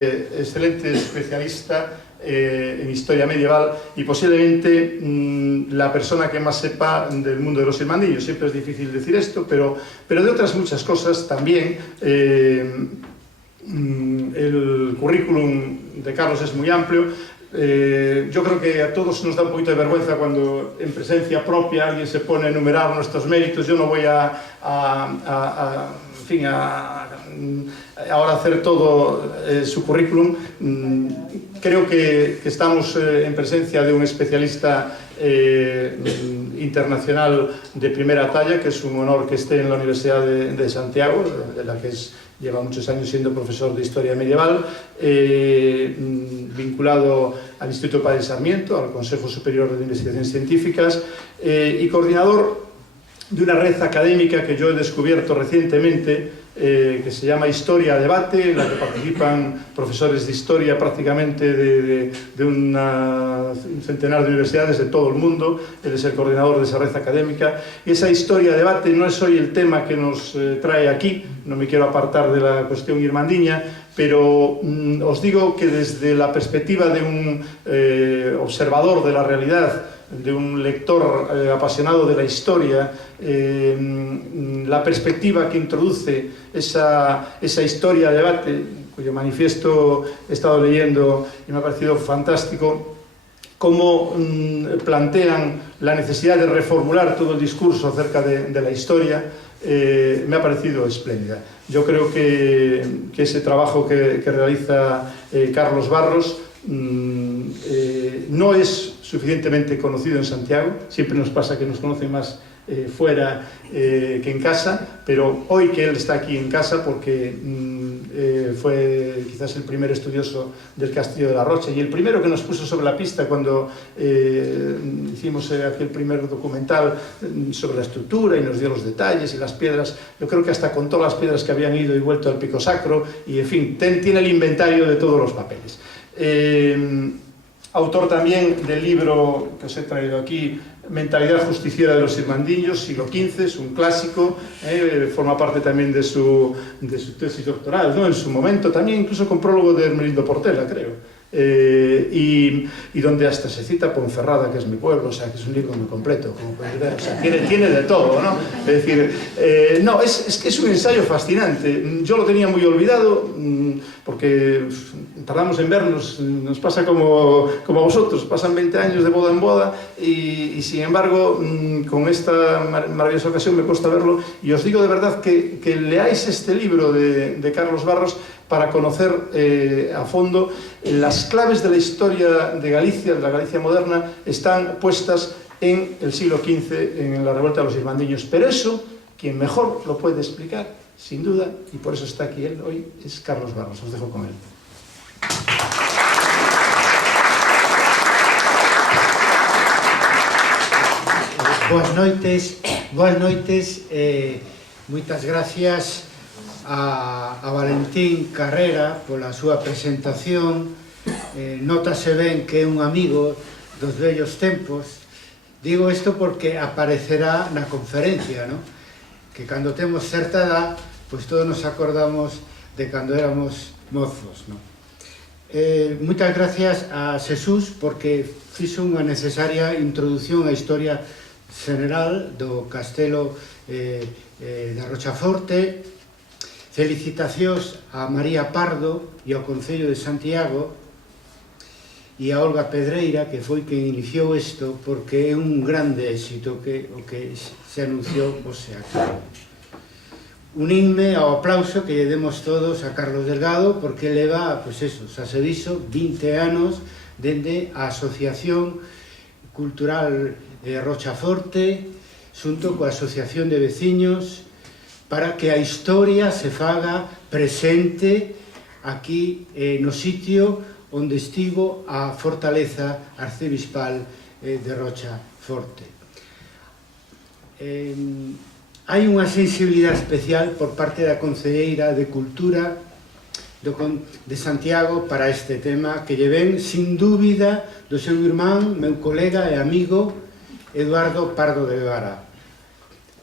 excelente especialista en historia medieval y posiblemente la persona que más sepa del mundo de los irmandiños. Siempre es difícil decir esto, pero de otras muchas cosas también. El currículum de Carlos es muy amplio. Yo creo que a todos nos da un poquito de vergüenza cuando en presencia propia alguien se pone a enumerar nuestros méritos. Yo no voy ahora hacer todo su currículum. Creo que estamos en presencia de un especialista internacional de primera talla, que es un honor que esté en la Universidad de Santiago, de la que lleva muchos años siendo profesor de Historia Medieval, vinculado al Instituto Padre Sarmiento, al Consejo Superior de Investigaciones Científicas, y coordinador de una red académica que yo he descubierto recientemente, que se llama Historia Debate, en la que participan profesores de historia prácticamente de un centenar de universidades de todo el mundo. Él es el coordinador de esa red académica. Y esa Historia Debate no es hoy el tema que nos trae aquí, no me quiero apartar de la cuestión irmandiña, pero os digo que desde la perspectiva de un observador de la realidad, de un lector apasionado de la historia, la perspectiva que introduce esa historia de debate, cuyo manifiesto he estado leyendo y me ha parecido fantástico, cómo plantean la necesidad de reformular todo el discurso acerca de la historia, me ha parecido espléndida. Yo creo que ese trabajo que realiza Carlos Barros no es suficientemente conocido en Santiago. Siempre nos pasa que nos conocen más fuera que en casa, pero hoy que él está aquí en casa porque fue quizás el primer estudioso del Castillo de la Rocha y el primero que nos puso sobre la pista cuando hicimos aquel primer documental sobre la estructura y nos dio los detalles y las piedras. Yo creo que hasta contó las piedras que habían ido y vuelto al Pico Sacro y, en fin, tiene el inventario de todos los papeles. Autor también del libro que os he traído aquí, Mentalidad Justiciera de los Irmandiños, siglo XV, es un clásico, forma parte también de su tesis doctoral, ¿no? En su momento, también incluso con prólogo de Hermelindo Portela, creo. Y donde hasta se cita Ponferrada, que es mi pueblo, o sea, que es un libro muy completo, como podéis ver, o sea, tiene de todo, ¿no? Es decir, no, es que es un ensayo fascinante. Yo lo tenía muy olvidado, porque tardamos en vernos, nos pasa como a vosotros, pasan 20 años de boda en boda, y sin embargo, con esta maravillosa ocasión me cuesta verlo, y os digo de verdad que leáis este libro de Carlos Barros para conocer a fondo las claves de la historia de Galicia, de la Galicia moderna, están puestas en el siglo XV, en la revuelta de los irmandiños. Pero eso, quien mejor lo puede explicar, sin duda, y por eso está aquí él hoy, es Carlos Barros. Os dejo con él. Boas noites, moitas gracias a Valentín Carrera pola súa presentación. Notase ben que é un amigo dos vellos tempos. Digo isto porque aparecerá na conferencia, ¿no? Que cando temos certa edad, pois todos nos acordamos de cando éramos mozos, ¿no? Moitas gracias a Xesús porque fixo unha necesaria introducción á historia general do castelo da Rochaforte. Felicitacións a María Pardo e ao Concello de Santiago e a Olga Pedreira, que foi quen iniciou isto, porque é un grande éxito o que se anunciou hoxe aquí. Unínme ao aplauso que lle demos todos a Carlos Delgado, porque leva, pois eso, xa se dixo, 20 anos dende a Asociación Cultural Rochaforte, xunto coa Asociación de Veciños, para que a historia se faga presente aquí no sitio onde estivo a fortaleza arcebispal de Rochaforte. Hai unha sensibilidade especial por parte da Concelleira de Cultura de Santiago para este tema que lle ven, sin dúbida, do seu irmán, meu colega e amigo Eduardo Pardo de Vara,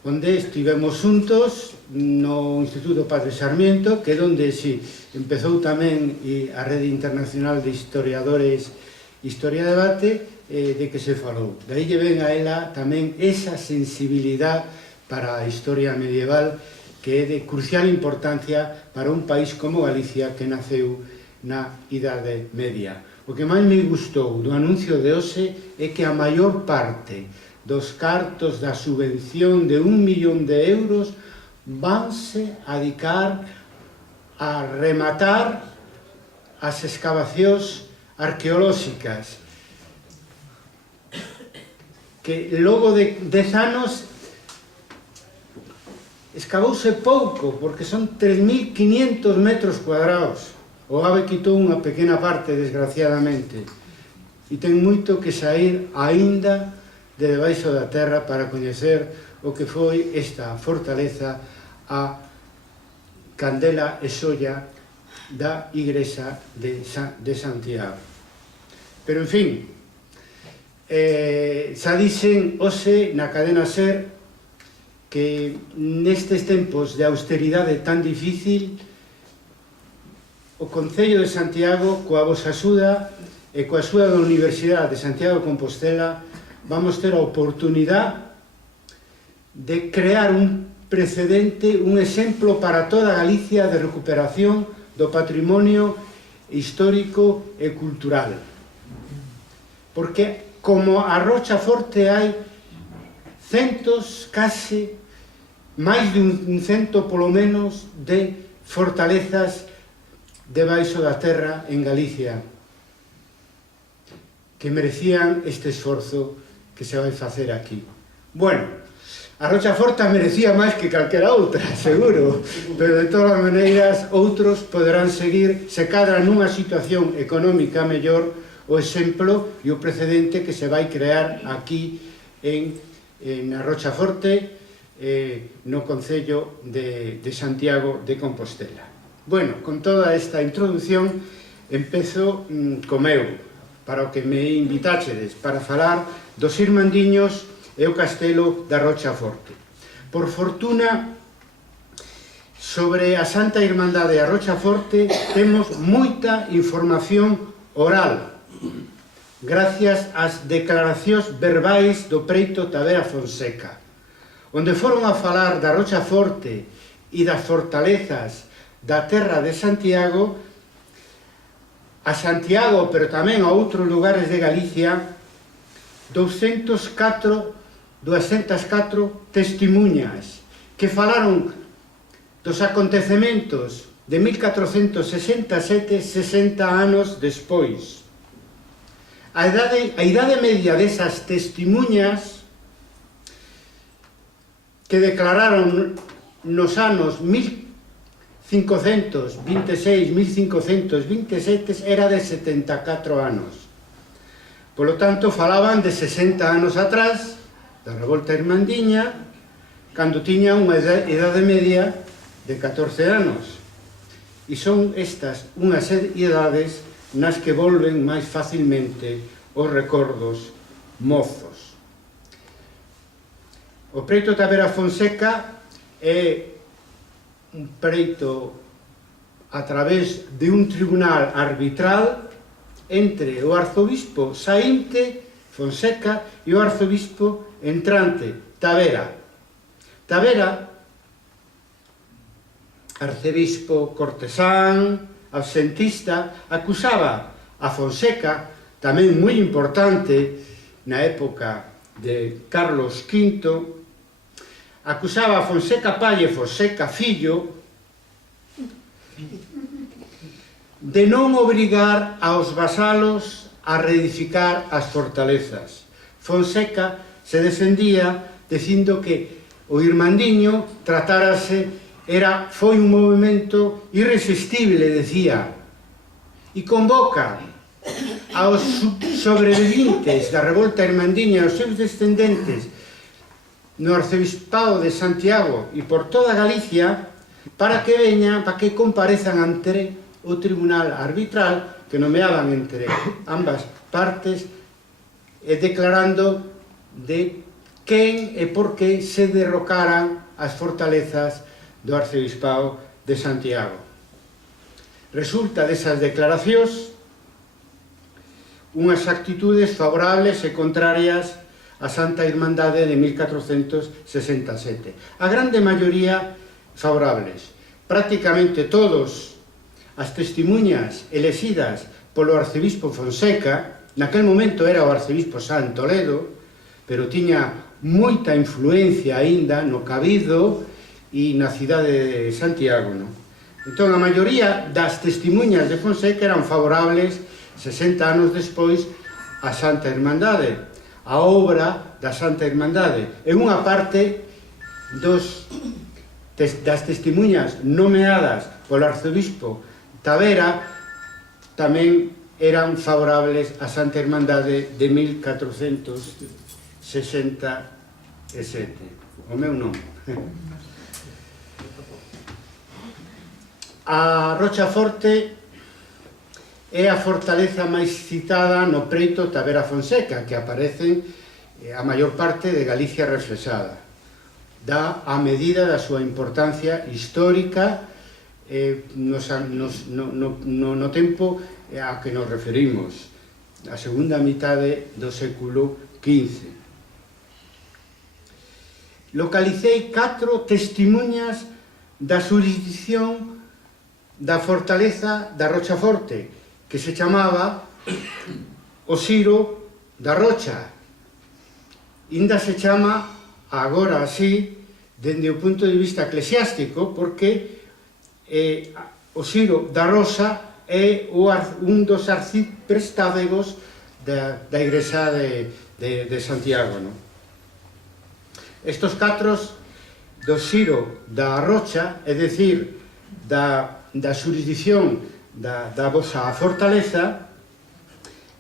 onde estivemos xuntos no Instituto Padre Sarmiento, que é onde si empezou tamén a Rede Internacional de Historiadores Historia Debate, de que se falou. De aí lle ven a ela tamén esa sensibilidade para a historia medieval que é de crucial importancia para un país como Galicia que naceu na Idade Media. O que máis me gustou do anuncio de hoxe é que a maior parte dos cartos da subvención de 1 millón de euros vanse a dedicar a rematar as excavacións arqueolóxicas que logo de 10 anos escavouse pouco, porque son 3.500 metros cuadrados. O AVE quitou unha pequena parte, desgraciadamente, e ten moito que sair aínda de debaixo da terra para coñecer o que foi esta fortaleza, a Candela e Solla da Igrexa de Santiago. Pero, en fin, xa dixen hoxe na cadena SER que nestes tempos de austeridade tan difícil o Concello de Santiago, coa vosa axuda e coa axuda da Universidade de Santiago de Compostela, vamos ter a oportunidade de crear un precedente, un exemplo para toda Galicia de recuperación do patrimonio histórico e cultural. Porque, como a Rocha Forte, hai centos, case, máis de un cento polo menos, de fortalezas debaixo da terra en Galicia que merecían este esforzo que se vai facer aquí. Bueno, a Rocha Forte merecía máis que calquera outra, seguro, pero de todas as maneiras outros poderán seguir, se cadra nunha situación económica mellor, o exemplo e o precedente que se vai crear aquí na Rocha Forte, no Concello de Santiago de Compostela. Bueno, con toda esta introdución empezo co meu, para o que me invitáchedes, para falar dos Irmandiños e o castelo da Rocha Forte. Por fortuna, sobre a Santa Irmandade e a Rocha Forte temos moita información oral, gracias ás declaracións verbais do preito Tavera Fonseca, onde foron a falar da Rocha Forte e das fortalezas da terra de Santiago, a Santiago, pero tamén a outros lugares de Galicia, 204 testimuñas que falaron dos acontecementos de 1467, 60 anos despois. A idade media desas testimuñas que declararon nos anos 1526, 1527 era de 74 anos. Polo tanto, falaban de 60 anos atrás, da revolta irmandiña, cando tiña unha idade media de 14 anos. E son estas unhas idades nas que volven máis facilmente os recordos mozos. O preito Tavera Fonseca é un preito a través de un tribunal arbitral entre o arzobispo saínte Fonseca e o arzobispo entrante Tavera. Tavera, arcebispo cortesán, absentista, acusaba a Fonseca, tamén moi importante na época de Carlos V, acusaba a Fonseca pai e Fonseca fillo de non obrigar aos vasalos a reedificar as fortalezas. Fonseca se defendía dicindo que o Irmandiño foi un movimento irresistible, decía, e convoca aos sobrevivintes da revolta irmandiña, aos seus descendentes no arcebispado de Santiago e por toda Galicia, para que veñan, para que comparezan ante o tribunal arbitral que nomeaban entre ambas partes, declarando de quen e por que se derrocaran as fortalezas do Arcebispado de Santiago. Resulta desas declaracións unhas actitudes favorables e contrarias á Santa Irmandade de 1467. A grande maioría favorables. Prácticamente todos as testemunhas elexidas polo arcebispo Fonseca, naquel momento era o arcebispo San Toledo, pero tiña moita influencia aínda no Cabildo e na cidade de Santiago, non? Entón, a maioría das testemunhas de Fonseca eran favorables 60 anos despois a Santa Irmandade, a obra da Santa Irmandade. E unha parte das testemunhas nomeadas polo arcebispo Tavera tamén eran favorables a Santa Irmandade de 1467. O meu nome. A Rochaforte é a fortaleza máis citada no preito Tavera Fonseca, que aparecen a maior parte de Galicia reflexada. Dá a medida da súa importancia histórica no tempo a que nos referimos, a segunda mitade do século XV. Localicei 4 testemunhas da xurisdicción da fortaleza da Rochaforte, que se chamaba o Siro da Rocha. Inda se chama agora así dende o punto de vista eclesiástico, porque o Siro da Rosa é un dos arciprestávegos da Igrexa de Santiago, non? Estos 4 do Siro da Rocha, é dicir, da xurisdicción da vosa fortaleza,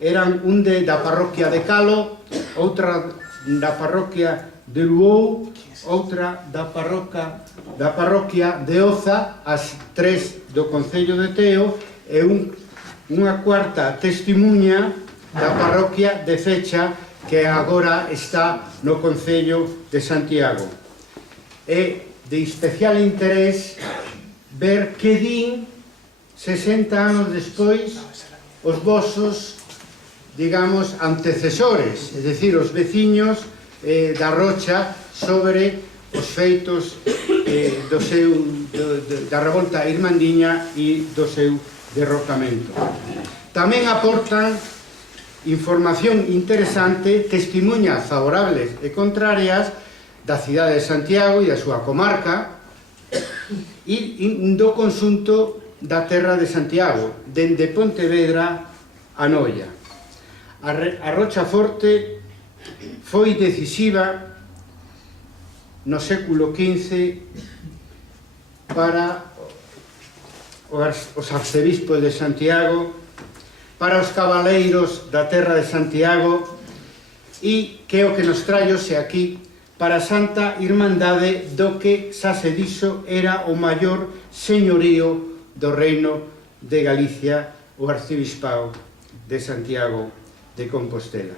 eran un da parroquia de Calo, outra da parroquia de Luou, outra da parroquia de Oza, as 3 do Concello de Teo, e unha cuarta testemunha da parroquia de Fecha, que agora está no Concello de Santiago. É de especial interés ver que din 60 anos despois os vosos, digamos, antecesores, é dicir, os veciños da Rocha, sobre os feitos da revolta irmandiña e do seu derrocamento. Tamén aportan información interesante, testemunhas favorables e contrarias da cidade de Santiago e da súa comarca e do conxunto da terra de Santiago, dende Pontevedra a Noia. A Rochaforte foi decisiva no século XV para os arcebispos de Santiago, para os cabaleiros da terra de Santiago e que é o que nos traiose aquí para a Santa Irmandade do que, xa se dixo, era o maior señorío do reino de Galicia, o arcebispado de Santiago de Compostela.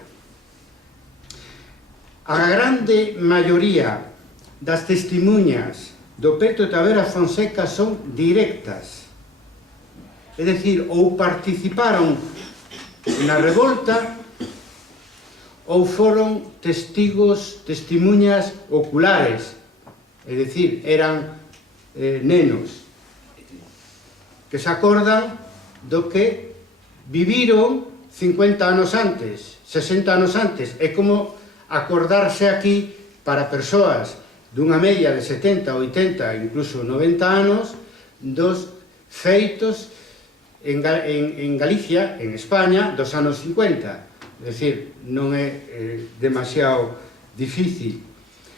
A grande maioría das testemunhas do Peto Tavera Fonseca son directas, é dicir, ou participaron na revolta ou foron testemunhas oculares, é dicir, eran nenos que se acordan do que viviron 50 anos antes, 60 anos antes. É como acordarse aquí para persoas dunha media de 70, 80, incluso 90 anos, dos feitos en Galicia, en España, dos anos 50. É dicir, non é demasiado difícil.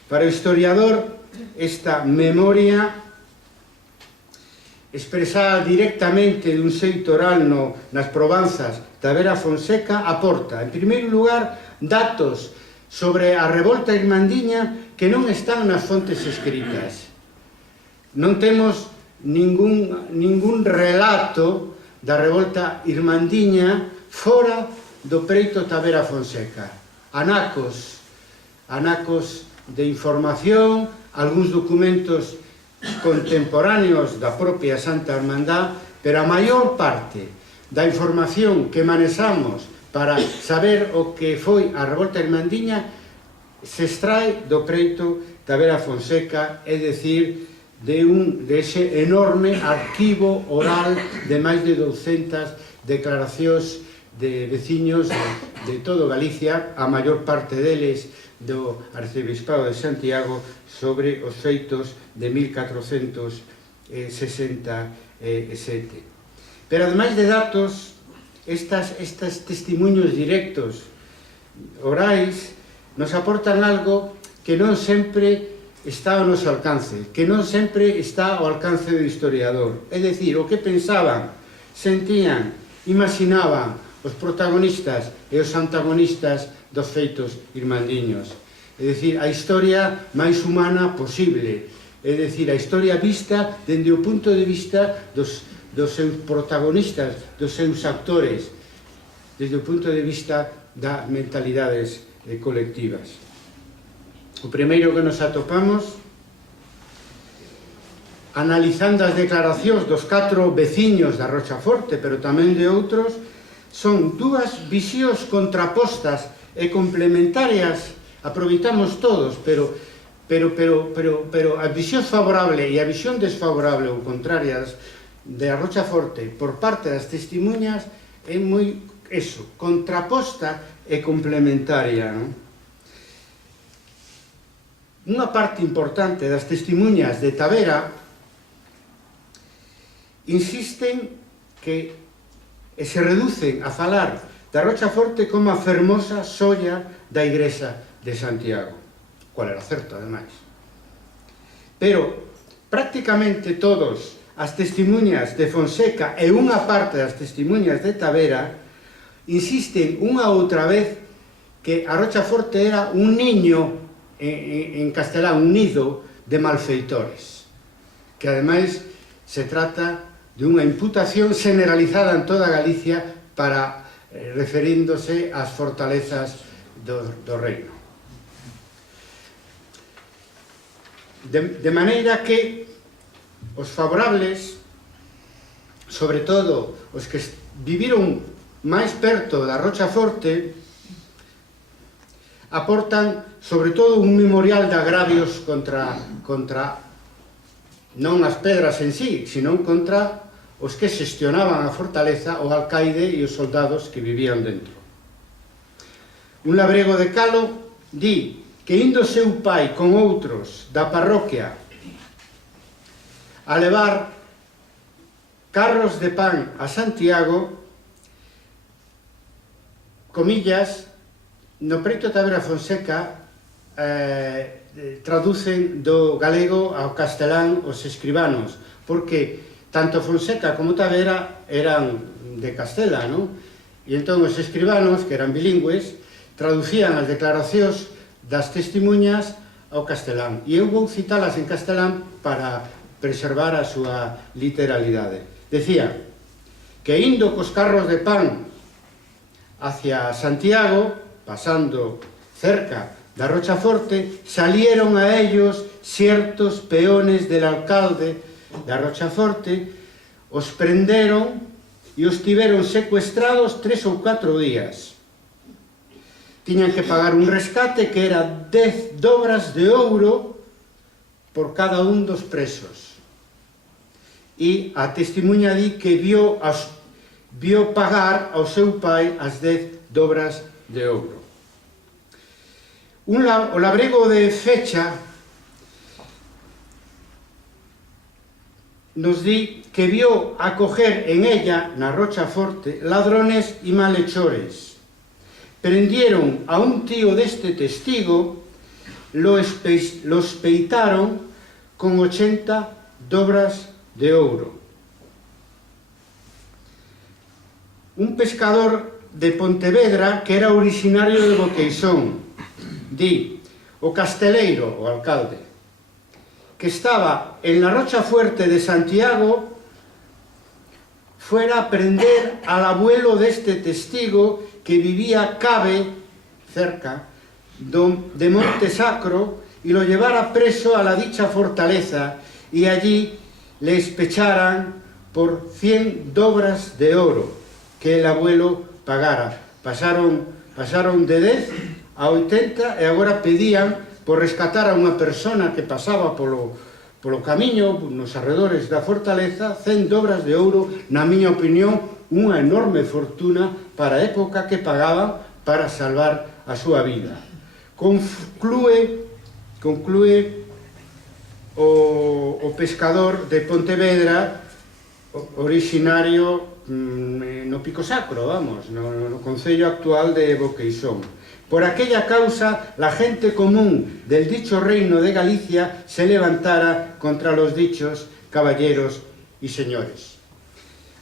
Para o historiador, esta memoria expresada directamente dun xeito oral nas probanzas Tavera Fonseca aporta, en primeiro lugar, datos sobre a revolta irmandiña que non están nas fontes escritas. Non temos ningún relato da revolta irmandiña fora do preito Tavera Fonseca. Anacos de información, algúns documentos contemporáneos da propia Santa Hermandad, pero a maior parte da información que manexamos para saber o que foi a revolta irmandiña se extrae do preito da Vera Fonseca, é dicir, de ese enorme arquivo oral de máis de 200 declaracións de veciños de todo Galicia, a maior parte deles do Arcebispado de Santiago, sobre os feitos de 1467. Pero, ademais de datos, estes testemunhos directos orais nos aportan algo que non sempre está ao noso alcance, que non sempre está ao alcance do historiador. É dicir, o que pensaban, sentían, imaginaban os protagonistas e os antagonistas dos feitos irmandiños. É dicir, a historia máis humana posible. É dicir, a historia vista dende o punto de vista dos seus protagonistas, dos seus actores, desde o punto de vista das mentalidades colectivas. O primeiro que nos atopamos, analizando as declaracións dos 4 veciños da Rochaforte, pero tamén de outros, son dúas visións contrapostas e complementarias, aproveitamos todos, pero a visión favorable e a visión desfavorable ou contrarias de a Rochaforte por parte das testemunhas é moi, eso, contraposta e complementaria, non? Unha parte importante das testemunhas de Tavera insisten que e se reducen a falar da Rochaforte como a fermosa xoia da Igrexa de Santiago, cual era certo, ademais. Pero, prácticamente todos as testemunhas de Fonseca e unha parte das testemunhas de Tavera insisten unha outra vez que a Rochaforte era un niño, en castelán, un nido de malfeitores, que ademais se trata de unha imputación generalizada en toda Galicia para referíndose ás fortalezas do reino. De maneira que os favorables, sobre todo os que viviron máis perto da Rochaforte, aportan sobre todo un memorial de agravios contra non as pedras en sí, sino contra os que xestionaban a fortaleza, o alcaide e os soldados que vivían dentro. Un labrego de Calo di que indo seu pai con outros da parroquia a levar carros de pan a Santiago, comillas, no preito da Vera Fonseca traducen do galego ao castelán os escribanos, porque tanto Fonseca como Tavera eran de Castela, non? E entón os escribanos, que eran bilingües, traducían as declaracións das testemunhas ao castelán. E eu vou citalas en castelán para preservar a súa literalidade. Decía que indo cos carros de pan hacia Santiago, pasando cerca da Rochaforte, salieron a ellos ciertos peones del alcalde da Rochaforte, os prenderon e os tiveron secuestrados 3 ou 4 días. Tiñan que pagar un rescate que era 10 dobras de ouro por cada un dos presos. E a testemunha di que vio pagar ao seu pai as 10 dobras de ouro. O labrego de Fecha nos di que vio acoger en ella, na Rochaforte, ladrones y malhechores. Prendieron a un tío deste testigo, lo espeitaron con 80 dobras de ouro. Un pescador de Pontevedra, que era originario de Boqueizón, di, o casteleiro, o alcalde, que estaba en la Rochafuerte de Santiago, fuera a prender al abuelo de este testigo que vivía cabe, cerca, de Monte Sacro, y lo llevara preso a la dicha fortaleza, y allí les pecharan por 100 dobras de oro que el abuelo pagara. Pasaron de 10 a 80 e agora pedían por rescatar a unha persona que pasaba polo camiño nos arredores da fortaleza 100 dobras de ouro, na miña opinión unha enorme fortuna para a época que pagaban para salvar a súa vida. Conclúe o pescador de Pontevedra, originario no Pico Sacro, vamos, no concello actual de Boqueixón. Por aquella causa, la gente común del dicho reino de Galicia se levantara contra los dichos caballeros y señores.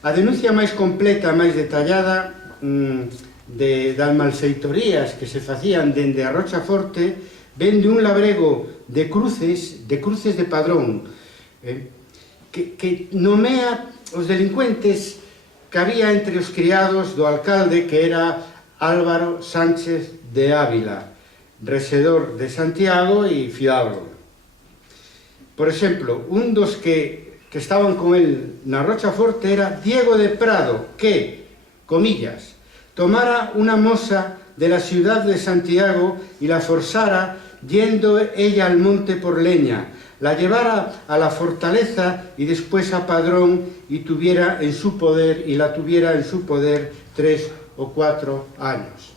A denuncia máis completa, máis detallada das malfeitorías que se facían dende a Rochaforte ven de un labrego de cruces de Padrón, que nomea os delincuentes que había entre os criados do alcalde, que era Álvaro Sánchez de Ávila, resedor de Santiago e fiador. Por exemplo, un dos que estaban con él na Rochaforte era Diego de Prado, que, comillas, tomara una moza de la ciudad de Santiago y la forzara yendo ella al monte por leña, la llevara a la fortaleza y después a Padrón y la tuviera en su poder 3 o 4 años.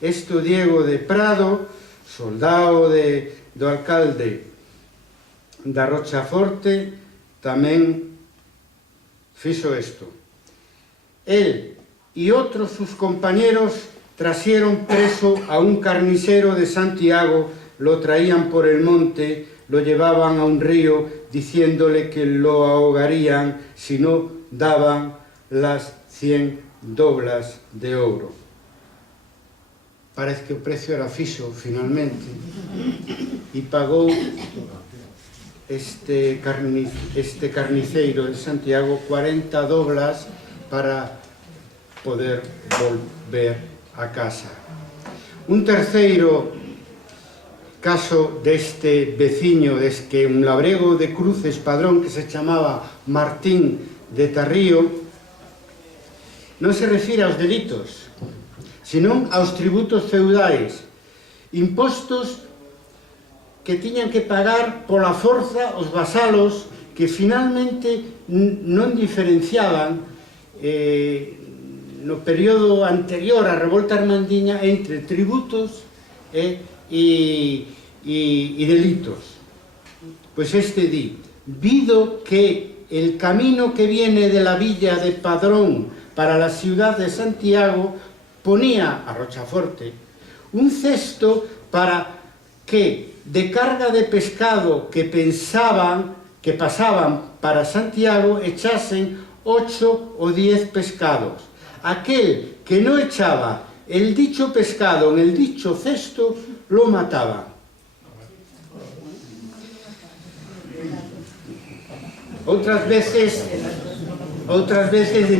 Esto Diego de Prado, soldado do alcalde da Rochaforte, tamén fixo isto. Él y otros sus compañeros trasieron preso a un carnicero de Santiago, lo traían por el monte, lo llevaban a un río diciéndole que lo ahogarían si no daban las 100 doblas de ouro. Parece que o precio era fixo, finalmente, e pagou este carniceiro de Santiago 40 doblas para poder volver a casa. Un terceiro caso deste veciño, que un labrego de Cruces, Padrón, que se chamaba Martín de Tarrío, non se refire aos delitos, senón aos tributos feudais, impostos que tiñan que pagar pola forza os vasalos, que finalmente non diferenciaban no período anterior á revolta armandiña entre tributos e delitos. Pois este di: vido que el camino que viene de la villa de Padrón para la ciudad de Santiago ponía a Rochaforte un cesto para que de carga de pescado que pasaban para Santiago echasen 8 o 10 pescados. Aquel que no echaba el dicho pescado en el dicho cesto lo mataba. Outras veces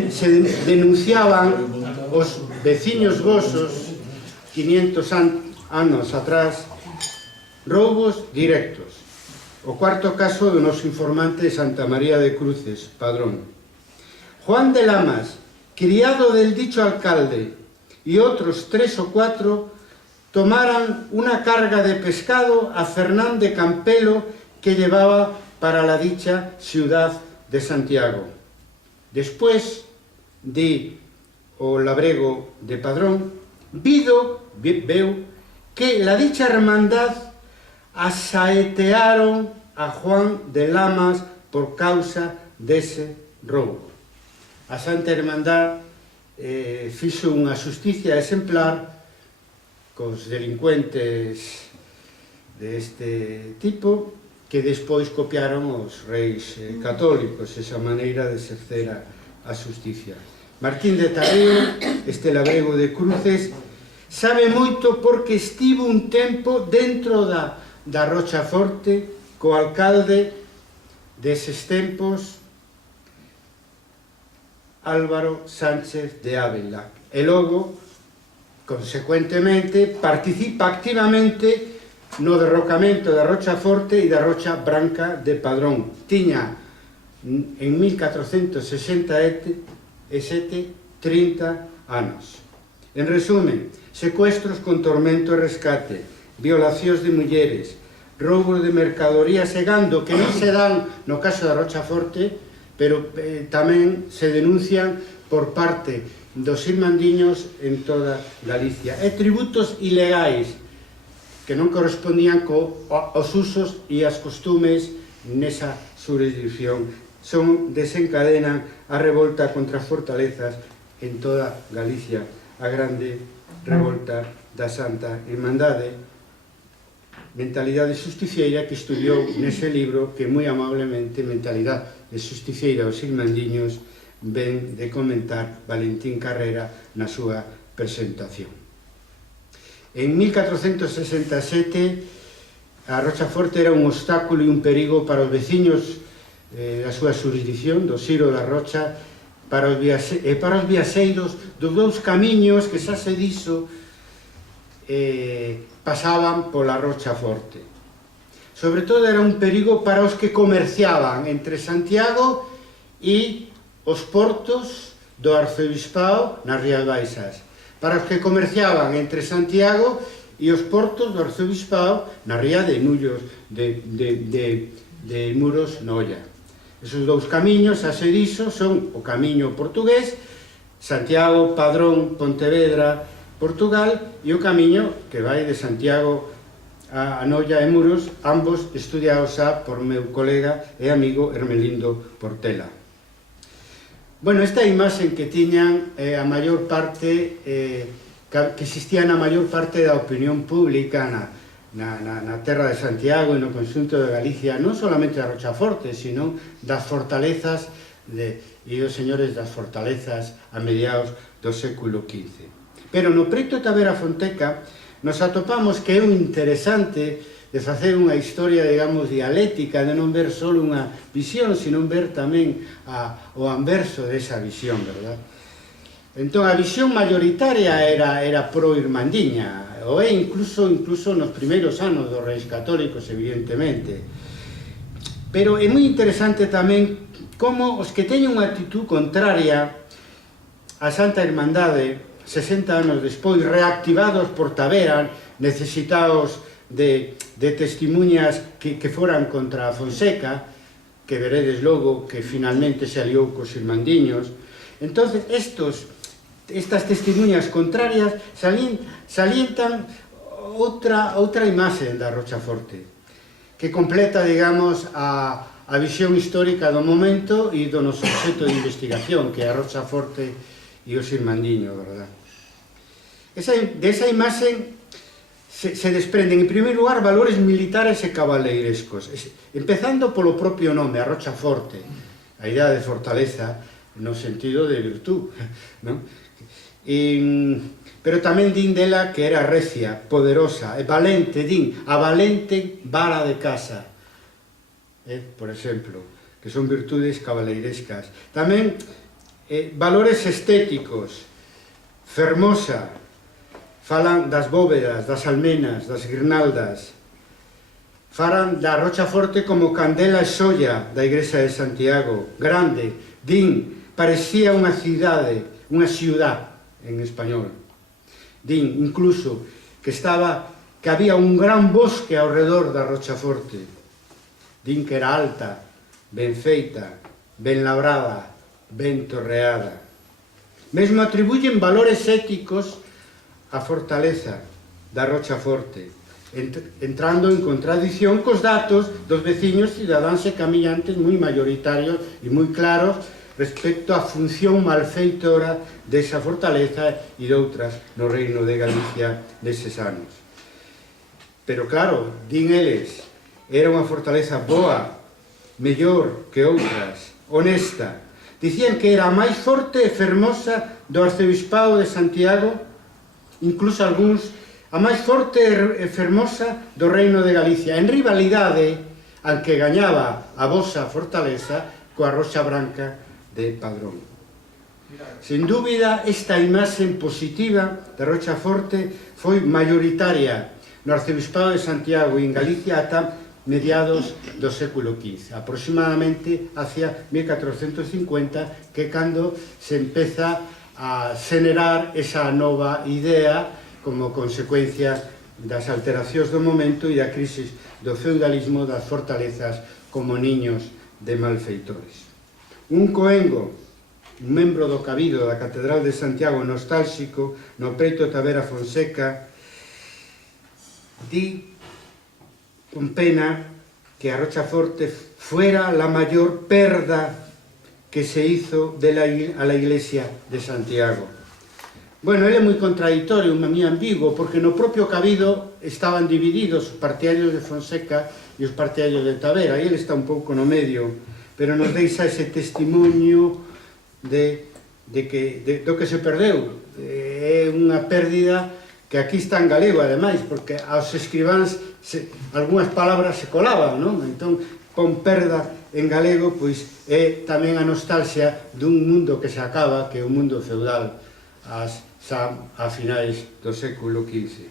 se denunciaban os veciños vosos 500 anos atrás roubos directos. O cuarto caso do noso informante de Santa María de Cruces, Padrón. Juan de Lamas, criado del dicho alcalde, y otros 3 o 4 tomaran una carga de pescado a Fernán de Campelo que llevaba para la dicha ciudad de Santiago. Después di o labrego de Padrón, veu que la dicha hermandad asaetearon a Juan de Lamas por causa dese roubo. A Santa Hermandad fixo unha xusticia exemplar cos delincuentes deste tipo, que despois copiaron os reis católicos, esa maneira de exercer a xusticia. Martín de Tarrío, este labrego de Cruces, sabe moito porque estivo un tempo dentro da Rochaforte co alcalde deses tempos, Álvaro Sánchez de Ávila, e logo, consecuentemente, participa activamente no derrocamento da Rocha Forte e da Rocha Branca de Padrón. Tiña en 1467 30 anos. En resumen, secuestros con tormento e rescate, violacións de mulleres, roubo de mercadorías e gando que non se dan no caso da Rocha Forte, pero tamén se denuncian por parte dos irmandiños en toda Galicia. E tributos ilegais que non correspondían aos usos e as costumes nesa jurisdicción. Desencadenan a revolta contra as fortalezas en toda Galicia, a grande revolta da Santa Irmandade, mentalidade justicieira, que estudiou nese libro que moi amablemente Mentalidade de Justicieira aos Irmandiños ven de comentar Valentín Carrera na súa presentación. En 1467 a Rocha Forte era un obstáculo e un perigo para os veciños da súa jurisdicción, do Siro da Rocha, para os viaxeiros dos dous camiños que xa se dixo pasaban pola Rocha Forte. Sobre todo era un perigo para os que comerciaban entre Santiago e os portos do Arcebispado nas Rías Baixas, para os que comerciaban entre Santiago e os portos do Arcebispado na ría de Nullos de Muros Noia. Esos dous camiños, a se dixo, son o camiño portugués, Santiago, Padrón, Pontevedra, Portugal, e o camiño que vai de Santiago a Noia e Muros, ambos estudiados xa por meu colega e amigo Hermelindo Portela. Bueno, esta imaxe que tiñan a maior parte, que existía na maior parte da opinión pública na terra de Santiago e no conxunto de Galicia, non solamente da Rocha Forte, sino das fortalezas e dos señores das fortalezas a mediados do século XV. Pero no preto de Tavera Fonteca nos atopamos que é un interesante de facer unha historia, digamos, dialéctica, de non ver só unha visión, sino ver tamén o anverso desa visión, verdad? Entón, a visión mayoritaria era pro-irmandiña, ou é incluso nos primeiros anos dos reis católicos, evidentemente. Pero é moi interesante tamén como os que teñen unha actitud contraria á Santa Irmandade, 60 anos despois, reactivados por Tavera, necesitados de testemunhas que foran contra a Fonseca, que veredes logo que finalmente se aliou cos irmandiños. Entonces, estas testemunhas contrarias salientan outra imaxe da Rocha Forte, que completa, digamos, a visión histórica do momento e do noso obxecto de investigación, que é a Rocha Forte e os irmandiños, verdad? Desa imaxe se desprenden, en primeiro lugar, valores militares e cabaleirescos, empezando polo propio nome, a Rocha Forte, a idea de fortaleza no sentido de virtud, non? Pero tamén din dela que era recia, poderosa e valente, din a valente vara de casa, por exemplo, que son virtudes cabaleirescas. Tamén valores estéticos, fermosa, falan das bóvedas, das almenas, das guirnaldas, falan da Rocha Forte como candela e xoia da igrexa de Santiago, grande, din, parecía unha cidade, unha ciudad en español. Din, incluso, que había un gran bosque ao redor da Rocha Forte. Din que era alta, ben feita, ben labrada, ben torreada. Mesmo atribuyen valores éticos a fortaleza da Rocha Forte, entrando en contradición cos datos dos veciños cidadáns e camiñantes moi mayoritarios e moi claros respecto á función malfeitora desa fortaleza e de outras no Reino de Galicia neses anos. Pero claro, din eles, era unha fortaleza boa, mellor que outras, honesta. Dicían que era a máis forte e fermosa do Arcebispado de Santiago, incluso algúns, a máis forte e fermosa do Reino de Galicia, en rivalidade al que gañaba a vosa fortaleza coa Rocha Branca de Padrón. Sen dúbida, esta imaxe positiva da Rocha Forte foi maioritaria no arcebispado de Santiago e en Galicia ata mediados do século XV, aproximadamente hacia 1450, que cando se empeza a xenerar esa nova idea como consecuencia das alteracións do momento e da crisis do feudalismo das fortalezas como niños de malfeitores. Un coengo, un membro do cabido da Catedral de Santiago nostálxico no preito Tavera Fonseca, di con pena que a Rochaforte fuera la mayor perda que se hizo a la iglesia de Santiago. Bueno, ele é moi contradictorio, moi ambiguo, porque no propio cabido estaban divididos os partidarios de Fonseca e os partidarios de Tavera, e ele está un pouco no medio, pero nos deixa ese testimonio do que se perdeu. É unha pérdida que aquí está en galego, ademais, porque aos escribáns algunhas palabras se colaban, non? Entón, con perda en galego, pois é tamén a nostalgia dun mundo que se acaba, que é o mundo feudal, a finais do século XV.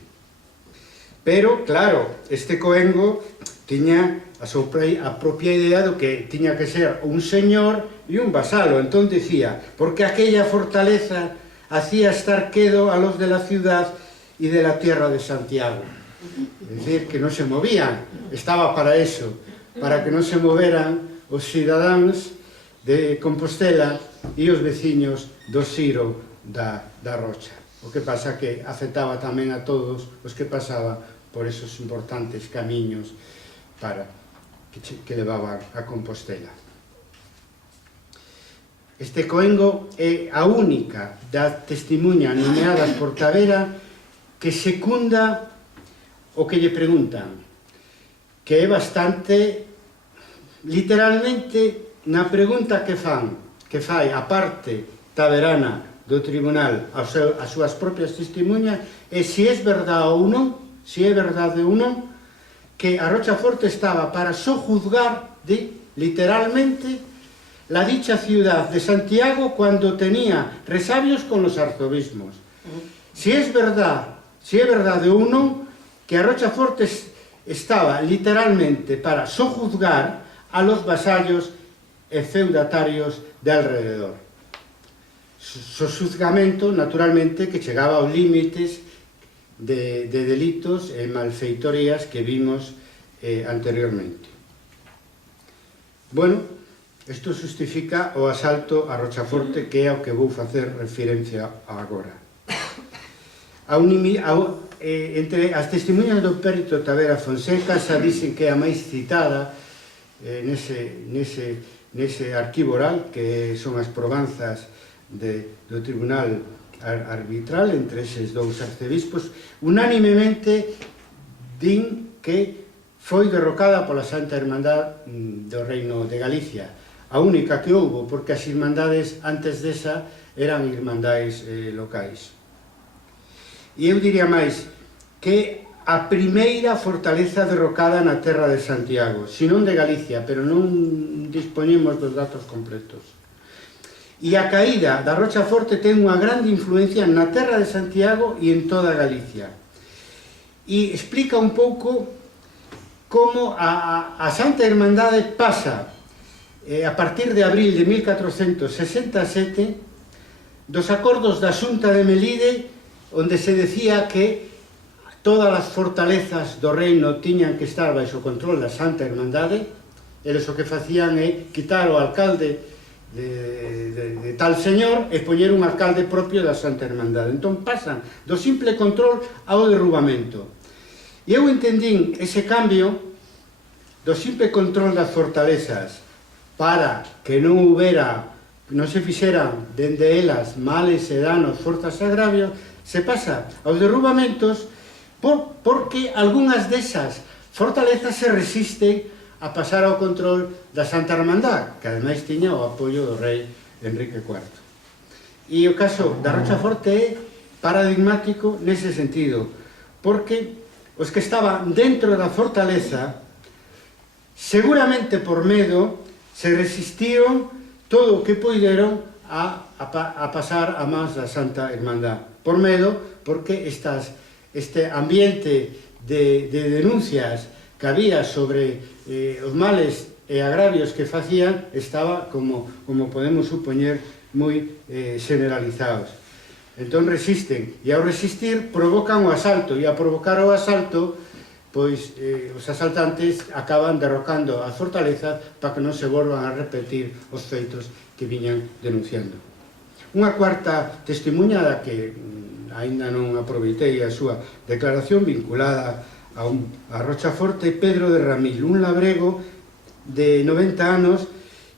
Pero, claro, este coengo tiña a propia idea do que tiña que ser un señor e un vasalo. Entón decía, porque aquella fortaleza hacía estar quedo a los de la ciudad y de la tierra de Santiago. Es decir, que non se movían, estaba para eso, para que non se moveran os cidadáns de Compostela e os veciños do Siro da Rocha. O que pasa que afectaba tamén a todos os que pasaban por esos importantes camiños que levaban a Compostela. Este coengo é a única das testemunhas nomeadas por Tavera que secunda o que lle preguntan, que é bastante, literalmente, na pregunta que fai a parte taverana do tribunal as súas propias testemunhas, é se é verdade ou non, que a Rochaforte estaba para sojuzgar, literalmente, la dicha ciudad de Santiago cuando tenía resabios con los arzobismos. Si es verdade ou non, que a Rochaforte estaba literalmente para sojuzgar a los vasallos e feudatarios de alrededor. Sojuzgamento, naturalmente, que chegaba aos límites de delitos e malfeitorías que vimos anteriormente. Bueno, isto justifica o asalto a Rochaforte, que é ao que vou facer referencia agora. Entre as testemunhas do perito Tavera Fonseca xa dicen que é a máis citada nese arquivo oral, que son as probanzas do tribunal arbitral entre eses dous arcebispos, unánimemente din que foi derrocada pola Santa Irmandad do Reino de Galicia, a única que houbo, porque as irmandades antes desa eran irmandades locais. E eu diría máis, que a primeira fortaleza derrocada na terra de Santiago, senón de Galicia, pero non dispoñemos dos datos completos. E a caída da Rochaforte ten unha grande influencia na terra de Santiago e en toda Galicia. E explica un pouco como a Santa Irmandade pasa, a partir de abril de 1467, dos acordos da Xunta de Melide, onde se decía que todas as fortalezas do reino tiñan que estar baixo o control da Santa Irmandade. Eles o que facían é quitar o alcalde de tal señor e poñer un alcalde propio da Santa Irmandade. Entón pasan do simple control ao derrubamento. E eu entendín ese cambio do simple control das fortalezas para que non se fixeran dende elas males e danos, forzas e agravios, se pasa aos derrubamentos porque algunhas desas fortalezas se resisten a pasar ao control da Santa Irmandad, que ademais tiña o apoio do rei Enrique IV. E o caso da Rochaforte é paradigmático nese sentido, porque os que estaban dentro da fortaleza, seguramente por medo, se resistiron todo o que poideron a pasar a mans da Santa Irmandad. Por medo, porque este ambiente de denuncias que había sobre os males e agravios que facían estaba, como podemos supoñer, moi generalizados. Entón resisten, e ao resistir provocan o asalto, e a provocar o asalto, pois os asaltantes acaban derrocando as fortalezas para que non se volvan a repetir os feitos que viñan denunciando. Unha cuarta testemunhada que aínda non aproveitei a súa declaración vinculada a Rochaforte, Pedro de Ramil, un labrego de 90 anos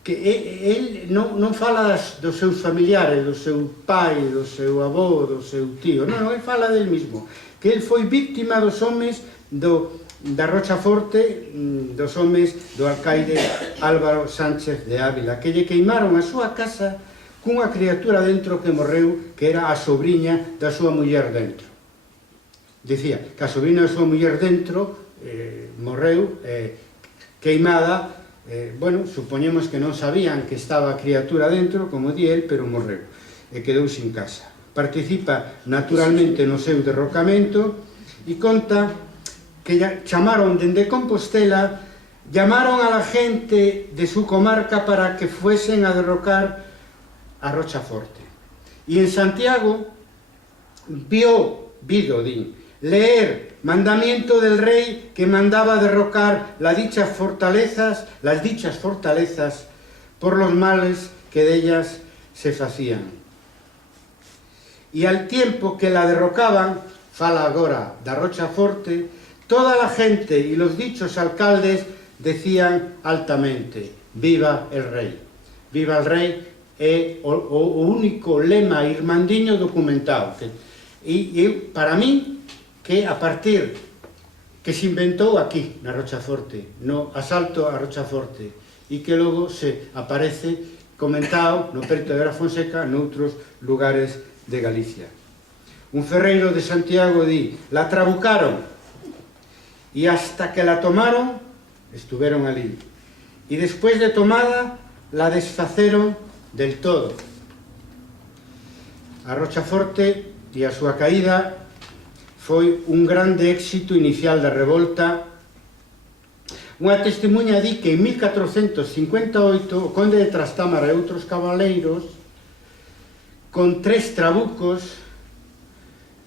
que el non fala dos seus familiares, do seu pai, do seu avó, do seu tío, non, el fala del mismo, que el foi víctima dos homes da Rochaforte, dos homes do alcaide Álvaro Sánchez de Ávila, que lle queimaron a súa casa cunha criatura dentro que morreu, que era a sobriña da súa muller dentro. Dicía que a sobriña da súa muller dentro morreu queimada, bueno, supoñemos que non sabían que estaba a criatura dentro, como di el, pero morreu e quedou sin casa. Participa naturalmente no seu derrocamento e conta que chamaron dende Compostela, llamaron a la gente de su comarca para que fuesen a derrocar a Rochaforte. E en Santiago vio leer mandamiento del rey que mandaba derrocar las dichas fortalezas por los males que de ellas se facían. Y al tiempo que la derrocaban, fala agora da Rochaforte, toda la gente y los dichos alcaldes decían altamente: viva el rei. Viva el rei é o único lema irmandiño documentado. E para mí, que a partir que se inventou aquí, na Rochaforte, no asalto a Rochaforte, e que logo se aparece comentado no Perto de Fonseca noutros lugares de Galicia. Un ferreiro de Santiago di: la trabucaron, e hasta que la tomaron, estuveron ali. E despois de tomada, la desfaceron del todo. A Rochaforte e a súa caída foi un grande éxito inicial da revolta. Unha testemunha di que en 1458 o conde de Trastámara e outros cabaleiros con 3 trabucos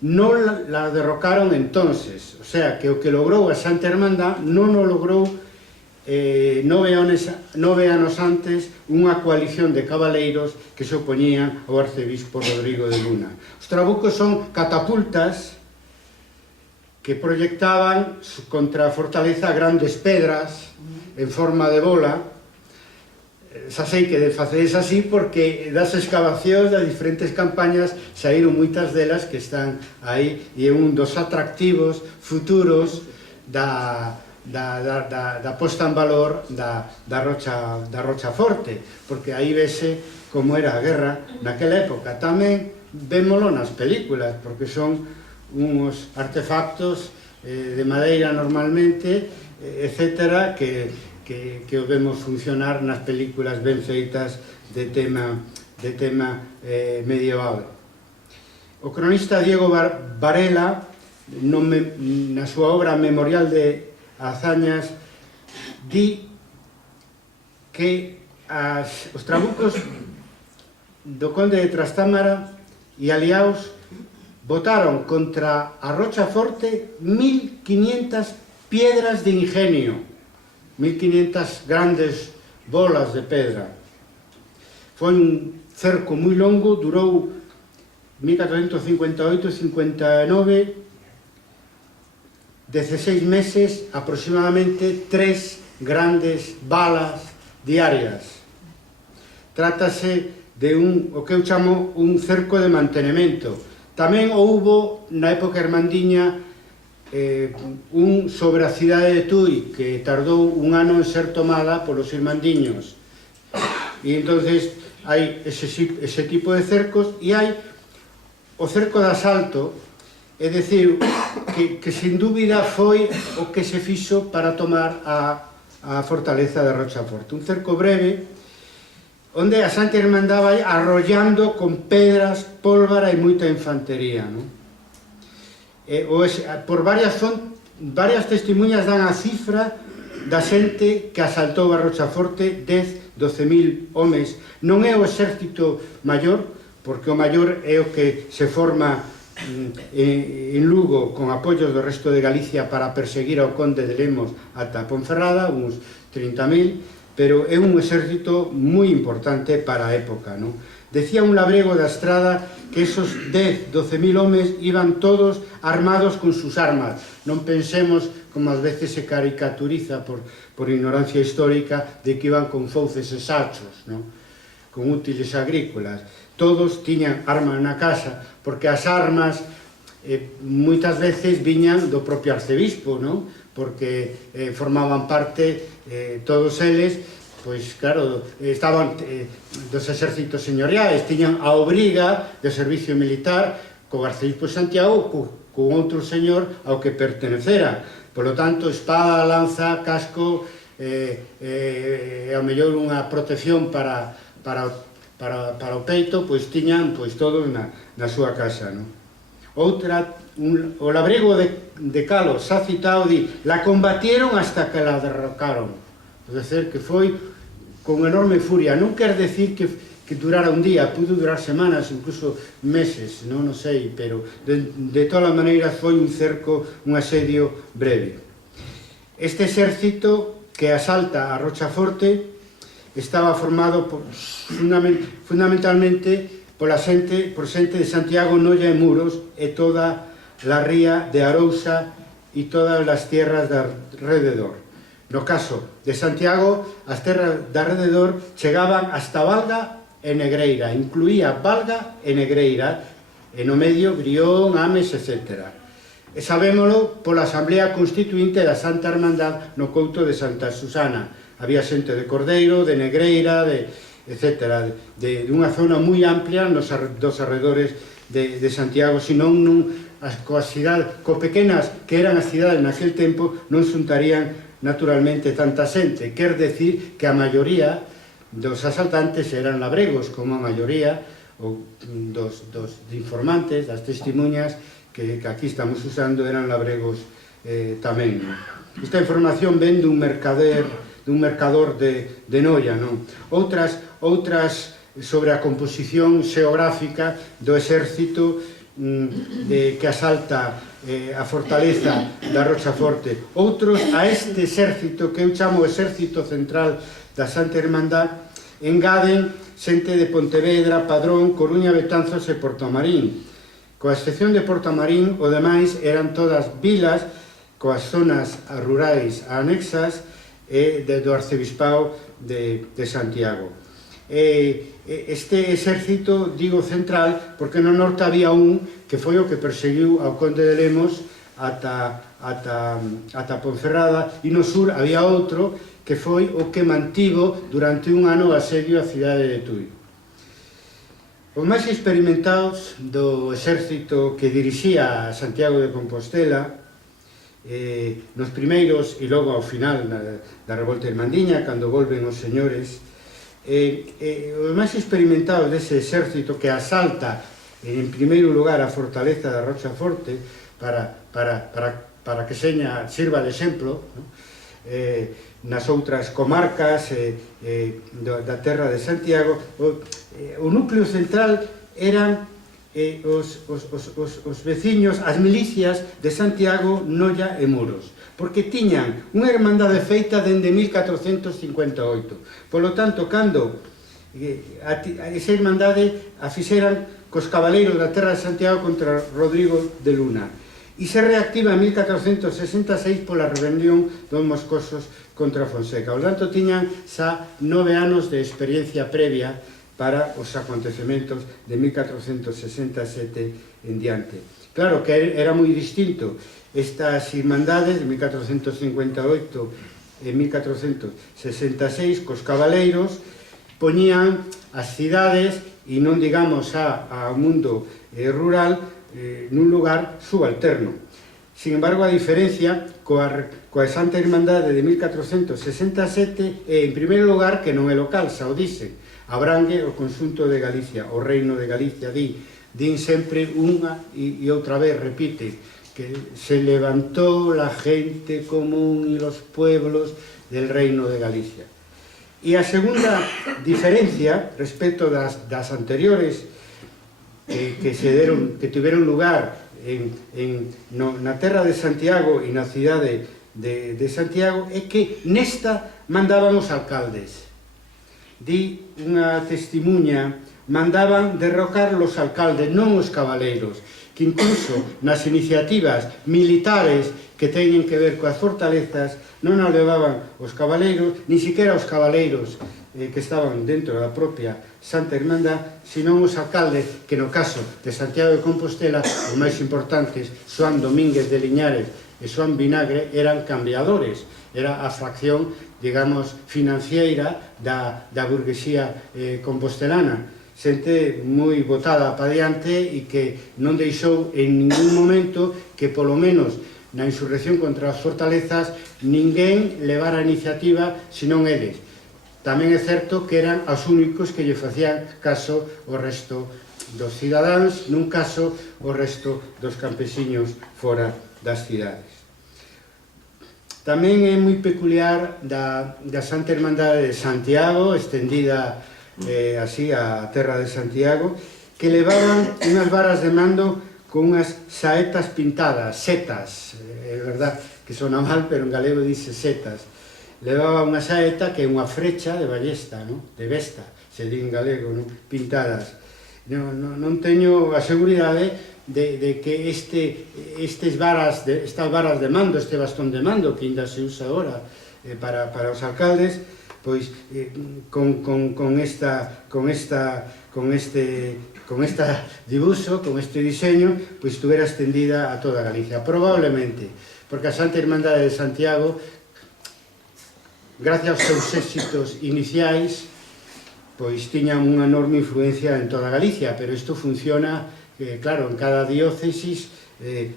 non la derrocaron entonces, o sea, que o que logrou a Santa Hermandad non o logrou 9 anos antes unha coalición de cabaleiros que se opoñían ao arcebispo Rodrigo de Luna. Os trabucos son catapultas que proyectaban contra a fortaleza grandes pedras en forma de bola. Xa sei que de facedes así porque das excavacións das diferentes campañas saíron moitas delas que están aí, e é un dos atractivos futuros da posta en valor da Rochaforte, porque aí vese como era a guerra naquela época. Tamén vémolo nas películas, porque son uns artefactos de madeira normalmente, etcétera, que o vemos funcionar nas películas ben feitas de tema medieval. O cronista Diego Varela, na súa obra Memorial de Hazañas, di que os trabucos do conde de Trastámara e aliados botaron contra a Rochaforte 1500 piedras de ingenio, 1500 grandes bolas de pedra. Foi un cerco moi longo, durou 1458-59, 16 meses, aproximadamente 3 grandes balas diarias. Trátase de o que eu chamo un cerco de mantenimento. Tamén houbo, na época hermandiña, un sobre a cidade de Tui, que tardou un ano en ser tomada polos irmandiños. E entonces hai ese tipo de cercos, e hai o cerco de asalto, é dicir, que sin dúbida foi o que se fixo para tomar a fortaleza de Rochaforte. Un cerco breve, onde a Santa Hermandad vai arrollando con pedras, pólvora e moita infantería, non? Por varias varias testemunhas dan a cifra da xente que asaltou a Rochaforte, 10-12.000 homes. Non é o exército maior, porque o maior é o que se forma en Lugo con apoios do resto de Galicia para perseguir ao conde de Lemos ata Ponferrada, uns 30.000, pero é un exército moi importante para a época, non? Decía un labrego da Estrada que esos 10-12.000 homes iban todos armados con sus armas. Non pensemos, como ás veces se caricaturiza por ignorancia histórica, de que iban con fauces e sachos, non? Con útiles agrícolas. Todos tiñan armas na casa, porque as armas moitas veces viñan do propio arcebispo, non? Porque formaban parte todos eles, pois claro, estaban dos exércitos señoriais, tiñan a obriga de servicio militar co arcebispo de Santiago, con outro señor ao que pertenecera. Por lo tanto, espada, lanza, casco, ao mellor unha protección para o peito, pois tiñan todos na súa casa, non? Outra, o labrego de Calo, xa citado, di: la combatieron hasta que la derrocaron. É dicir, que foi con enorme furia. Non quer decir que durara un día, pudo durar semanas, incluso meses, non sei, pero de todas maneiras foi un cerco, un asedio breve. Este exército que asalta a Rochaforte estaba formado fundamentalmente por xente de Santiago, Noia e Muros, e toda la ría de Arousa e todas as tierras de alrededor. No caso de Santiago, as terras de alrededor chegaban hasta Valga e Negreira, incluía Valga e Negreira, e no medio Brión, Ames, etc. E sabémolo pola Asamblea Constituinte da Santa Hermandad no couto de Santa Susana. Había xente de Cordeiro, de Negreira, etc. De unha zona moi amplia dos arredores de Santiago, senón co pequenas que eran as cidades naquel tempo non xuntarían naturalmente tanta xente. Quer decir que a maioría dos asaltantes eran labregos, como a maioría dos informantes, das testemunhas que aquí estamos usando, eran labregos tamén. Esta información ven dun mercador de Noia, non? Outras sobre a composición xeográfica do exército que asalta a fortaleza da Rochaforte. Outros a este exército que eu chamo exército central da Santa Hermandad engaden xente de Pontevedra, Padrón, Coruña, Betanzos e Portomarín. Coa excepción de Portomarín, o demais eran todas vilas coas zonas rurais anexas do arcebispado de Santiago. Este exército, digo central, porque no norte había un que foi o que perseguiu ao conde de Lemos ata Ponferrada, e no sur había outro que foi o que mantivo durante un ano o asedio a cidade de Tui. Os máis experimentados do exército que dirixía a Santiago de Compostela, nos primeiros e logo ao final da revolta irmandiña, cando volven os señores, os máis experimentados dese exército que asalta en primeiro lugar a fortaleza da Rochaforte para que sirva de exemplo, nas outras comarcas da terra de Santiago. O núcleo central eran os veciños, as milicias de Santiago, Noia e Muros, porque tiñan unha hermandade feita dende 1458. Por lo tanto, cando esa hermandade a fixeran cos cabaleiros da terra de Santiago contra Rodrigo de Luna, e se reactiva en 1466 pola rebelión dos moscosos contra Fonseca. Por tanto, tiñan xa 9 anos de experiencia previa para os acontecementos de 1467 en diante. Claro que era moi distinto estas irmandades de 1458 e 1466 cos cabaleiros poñían as cidades e non digamos ao mundo rural nun lugar subalterno. Sin embargo, a diferencia coa Santa Irmandade de 1467 é, en primeiro lugar, que non é local, xa o dice, abrangue o conxunto de Galicia, o reino de Galicia, din sempre unha e outra vez repite que se levantó la gente común y los pueblos del Reino de Galicia. E a segunda diferencia respecto das anteriores que tiveron lugar na terra de Santiago e na cidade de Santiago é que nesta mandaban os alcaldes. Di unha testimuña, mandaban derrocar los alcaldes, non os cabaleiros, que incluso nas iniciativas militares que teñen que ver coas fortalezas non as levaban os cabaleiros, ni siquiera os cabaleiros que estaban dentro da propia Santa Irmandad, senón os alcaldes, que no caso de Santiago de Compostela, os máis importantes, Xoán Domínguez de Liñares e Xoán Vinagre, eran cambiadores, era a fracción, digamos, financiera da burguesía compostelana, xente moi botada pa diante e que non deixou en ningún momento que, polo menos na insurrección contra as fortalezas, ninguén levara a iniciativa senón eles. Tamén é certo que eran os únicos que lle facían caso ao resto dos cidadáns, nun caso ao resto dos campesiños fora das cidades. Tamén é moi peculiar da Santa Irmandade de Santiago, estendida así a terra de Santiago, que levaban unhas varas de mando con unhas saetas pintadas, setas, é verdad que sona mal, pero en galego dice setas. Levaba unha saeta que é unha frecha de ballesta, de besta, se di en galego, pintadas. Non teño a seguridade de que estas varas de mando, este bastón de mando que ainda se usa agora para os alcaldes, pois con este dibuixo, con este diseño, pois estuvera estendida a toda Galicia, probablemente, porque a Santa Irmandade de Santiago, gracias aos seus éxitos iniciais, pois tiñan unha enorme influencia en toda Galicia, pero isto funciona, claro, en cada diócesis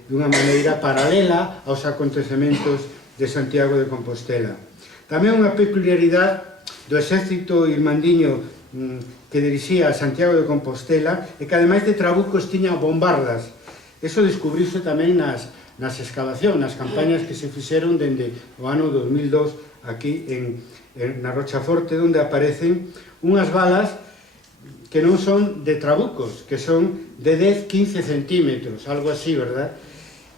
dunha maneira paralela aos acontecementos de Santiago de Compostela. Tamén unha peculiaridade do exército irmandiño que dirixía a Santiago de Compostela é que, ademais de trabucos, tiña bombardas. Eso descubriuse tamén nas excavacións, nas campañas que se fixeron dende o ano 2002 aquí na Rochaforte, onde aparecen unhas balas que non son de trabucos, que son de 10-15 centímetros, algo así, verdad?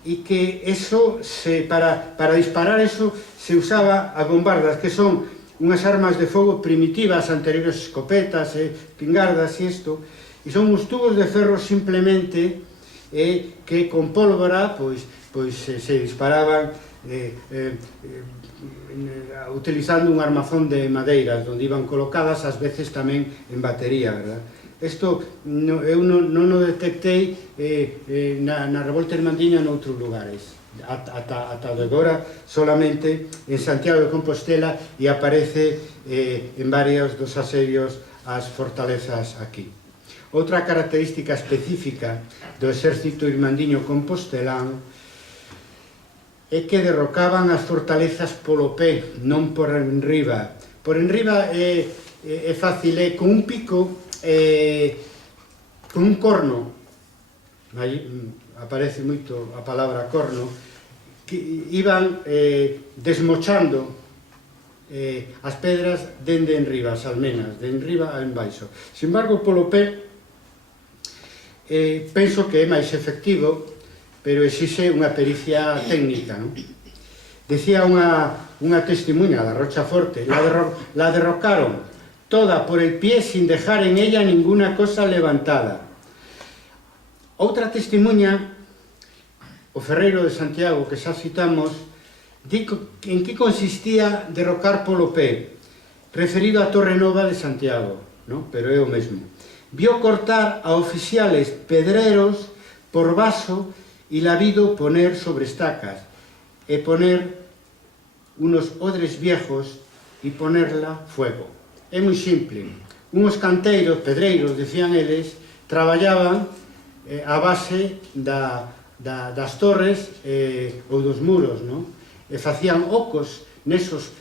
E que eso, para disparar eso, se usaba as bombardas, que son unhas armas de fogo primitivas, anteriores escopetas, pingardas e isto, e son uns tubos de ferro simplemente que con pólvora se disparaban utilizando un armazón de madeiras onde iban colocadas, ás veces tamén en batería, verdad? Isto eu non o detectei na revolta irmandiña noutros lugares, ata agora solamente en Santiago de Compostela, e aparece en varios dos asedios ás fortalezas aquí. Outra característica específica do exército irmandiño compostelán é que derrocaban as fortalezas polo pé, non por enriba. Por enriba é fácil, con un pico, con un corno, aparece moito a palabra corno, que iban desmochando as pedras dende enriba, as almenas, de enriba a embaixo. Sin embargo, polo pé, penso que é máis efectivo, pero exixe unha pericia técnica, non? Decía unha testimuña da Rochaforte, la derrocaron toda por el pie sin dejar en ella ninguna cosa levantada. Outra testimuña, o Ferreiro de Santiago, que xa citamos, di en que consistía derrocar polo pé, referido á Torre Nova de Santiago, non? Pero é o mesmo. Vio cortar a oficiales pedreros por vaso y la vido poner sobre estacas, e poner unos odres viejos e ponerla fuego. É moi simple. Unos canteiros, pedreiros, decían eles, traballaban a base das torres ou dos muros, non? E facían ocos nesos,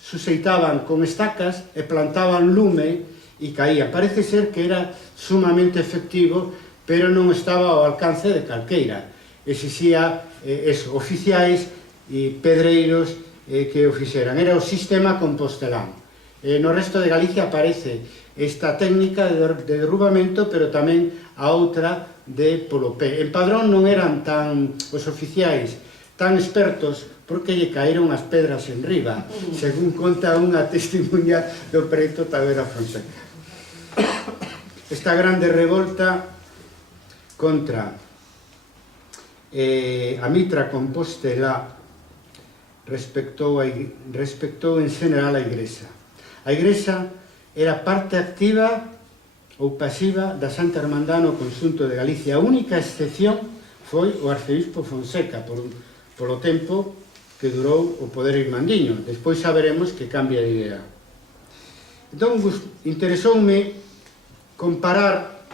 suseitaban con estacas e plantaban lume e caía. Parece ser que era sumamente efectivo, pero non estaba ao alcance de calqueira. exixía oficiais e pedreiros que o fixeran. Era o sistema compostelán. No resto de Galicia aparece esta técnica de derrubamento, pero tamén a outra de polo pé. En Padrón non eran os oficiais tan expertos porque lle caeron as pedras en riba, según conta unha testimonha do preto Tavera Fonseca. Esta grande revolta contra a mitra compostelá respectou en general a Igrexa. A Igrexa era parte activa ou pasiva da Santa Hermandad no conxunto de Galicia. A única excepción foi o arcebispo Fonseca, polo tempo que durou o poder irmandiño. Despois saberemos que cambia de idea. Entón, interesoume comparar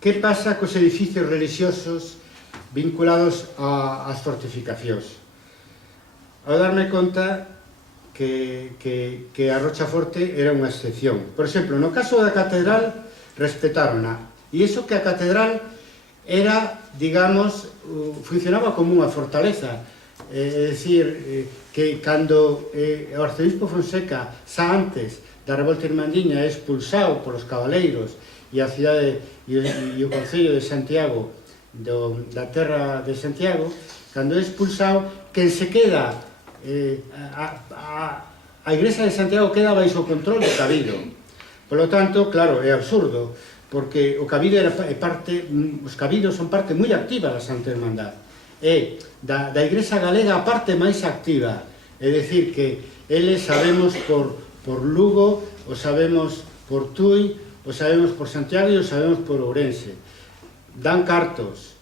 que pasa cos edificios religiosos vinculados ás fortificacións. Ao darme conta que a Rochaforte era unha excepción. Por exemplo, no caso da catedral, respetárona. E iso que a catedral era, digamos, funcionaba como unha fortaleza. É dicir, que cando o arcebispo Fonseca, xa antes da revolta irmandiña, é expulsado polos cabaleiros e a cidade e o concello de Santiago, da terra de Santiago, cando é expulsado, quen se queda a Igrexa de Santiago queda baixo o control do cabido. Por lo tanto, claro, é absurdo, porque o cabido os cabidos son parte moi activa da Santa Hermandad. É da Igrexa galega a parte máis activa. É dicir, que eles sabemos por Lugo, o sabemos por Tui, o sabemos por Santiago e o sabemos por Ourense. Dan cartos,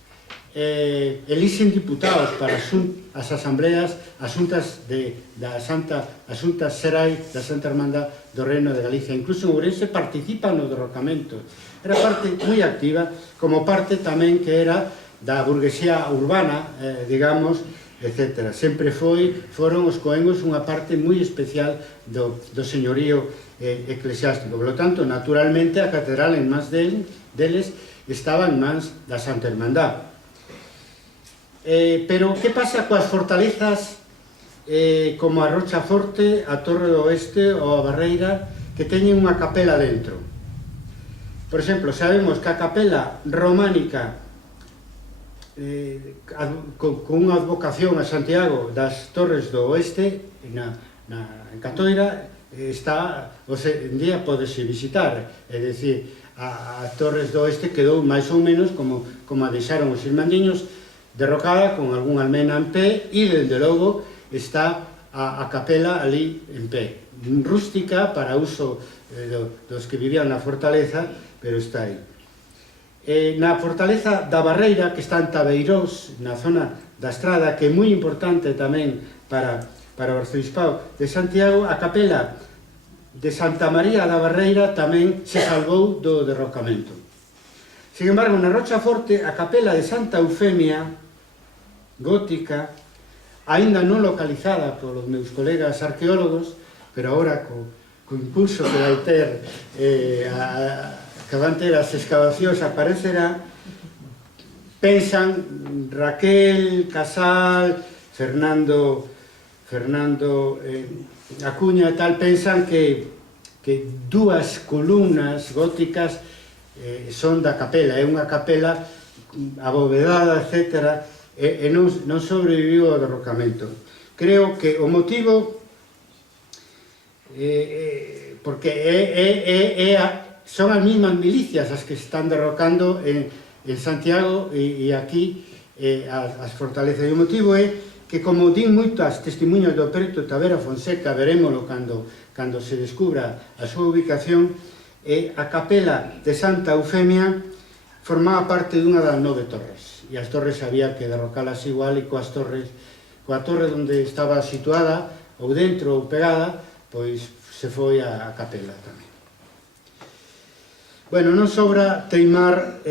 elixen diputados para as asambleas asuntas xerais da Santa Hermandad do Reino de Galicia. Incluso en Ourense participan no derrocamento. Era parte moi activa, como parte tamén que era da burguesía urbana, digamos, etc. Sempre foron os coengos unha parte moi especial do señorío eclesiástico. Por lo tanto, naturalmente, a catedral en mans deles estaba en mans da Santa Hermandad. Pero que pasa coas fortalezas como a Rochaforte, a Torre do Oeste ou a Barreira, que teñen unha capela dentro? Por exemplo, sabemos que a capela románica con unha advocación a Santiago das Torres do Oeste, en Catoira, en día podese visitar. É dicir, a Torres do Oeste quedou máis ou menos como a deixaron os irmandiños, derrocada con algún almena en pé, e dende logo está a capela ali en pé, rústica para uso dos que vivían na fortaleza, pero está aí. Na fortaleza da Barreira, que está en Tabeirós, na zona da Estrada, que é moi importante tamén para o arcebispado de Santiago, a capela de Santa María da Barreira tamén se salvou do derrocamento. Sin embargo, na Rochaforte, a capela de Santa Eufemia, gótica, aínda non localizada polos meus colegas arqueólogos, pero agora co impulso que vai ter que van ter as excavacións aparecerá, pensan Raquel, Casal, Fernando Acuña e tal, pensan que dúas columnas góticas son da capela, é unha capela abovedada, etc., e non sobreviviu ao derrocamento. Creo que o motivo porque son as mismas milicias as que están derrocando en Santiago e aquí as fortalezas. E o motivo é que, como din moitas testemunhas do preto Tavera Fonseca, verémolo cando se descubra a súa ubicación, a capela de Santa Eufemia formaba parte dunha das 9 torres, e as torres había que derrocalas igual, e coa torre onde estaba situada, ou dentro ou pegada, pois se foi a capela tamén. Bueno, non sobra teimar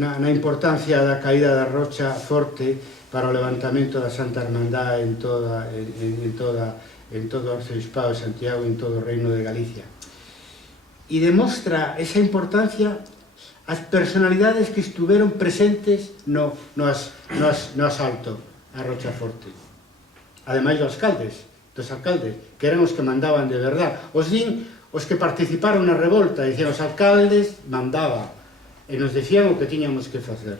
na importancia da caída da Rocha Forte para o levantamento da Santa Hermandad en todo o arcebispado de Santiago e en todo o Reino de Galicia. E demostra esa importancia as personalidades que estuveron presentes no asalto a Rochaforte. Ademais dos alcaldes, que eran os que mandaban de verdad. Os que participaron na revolta, dicían, os alcaldes mandaban, e nos decían o que tiñamos que facer.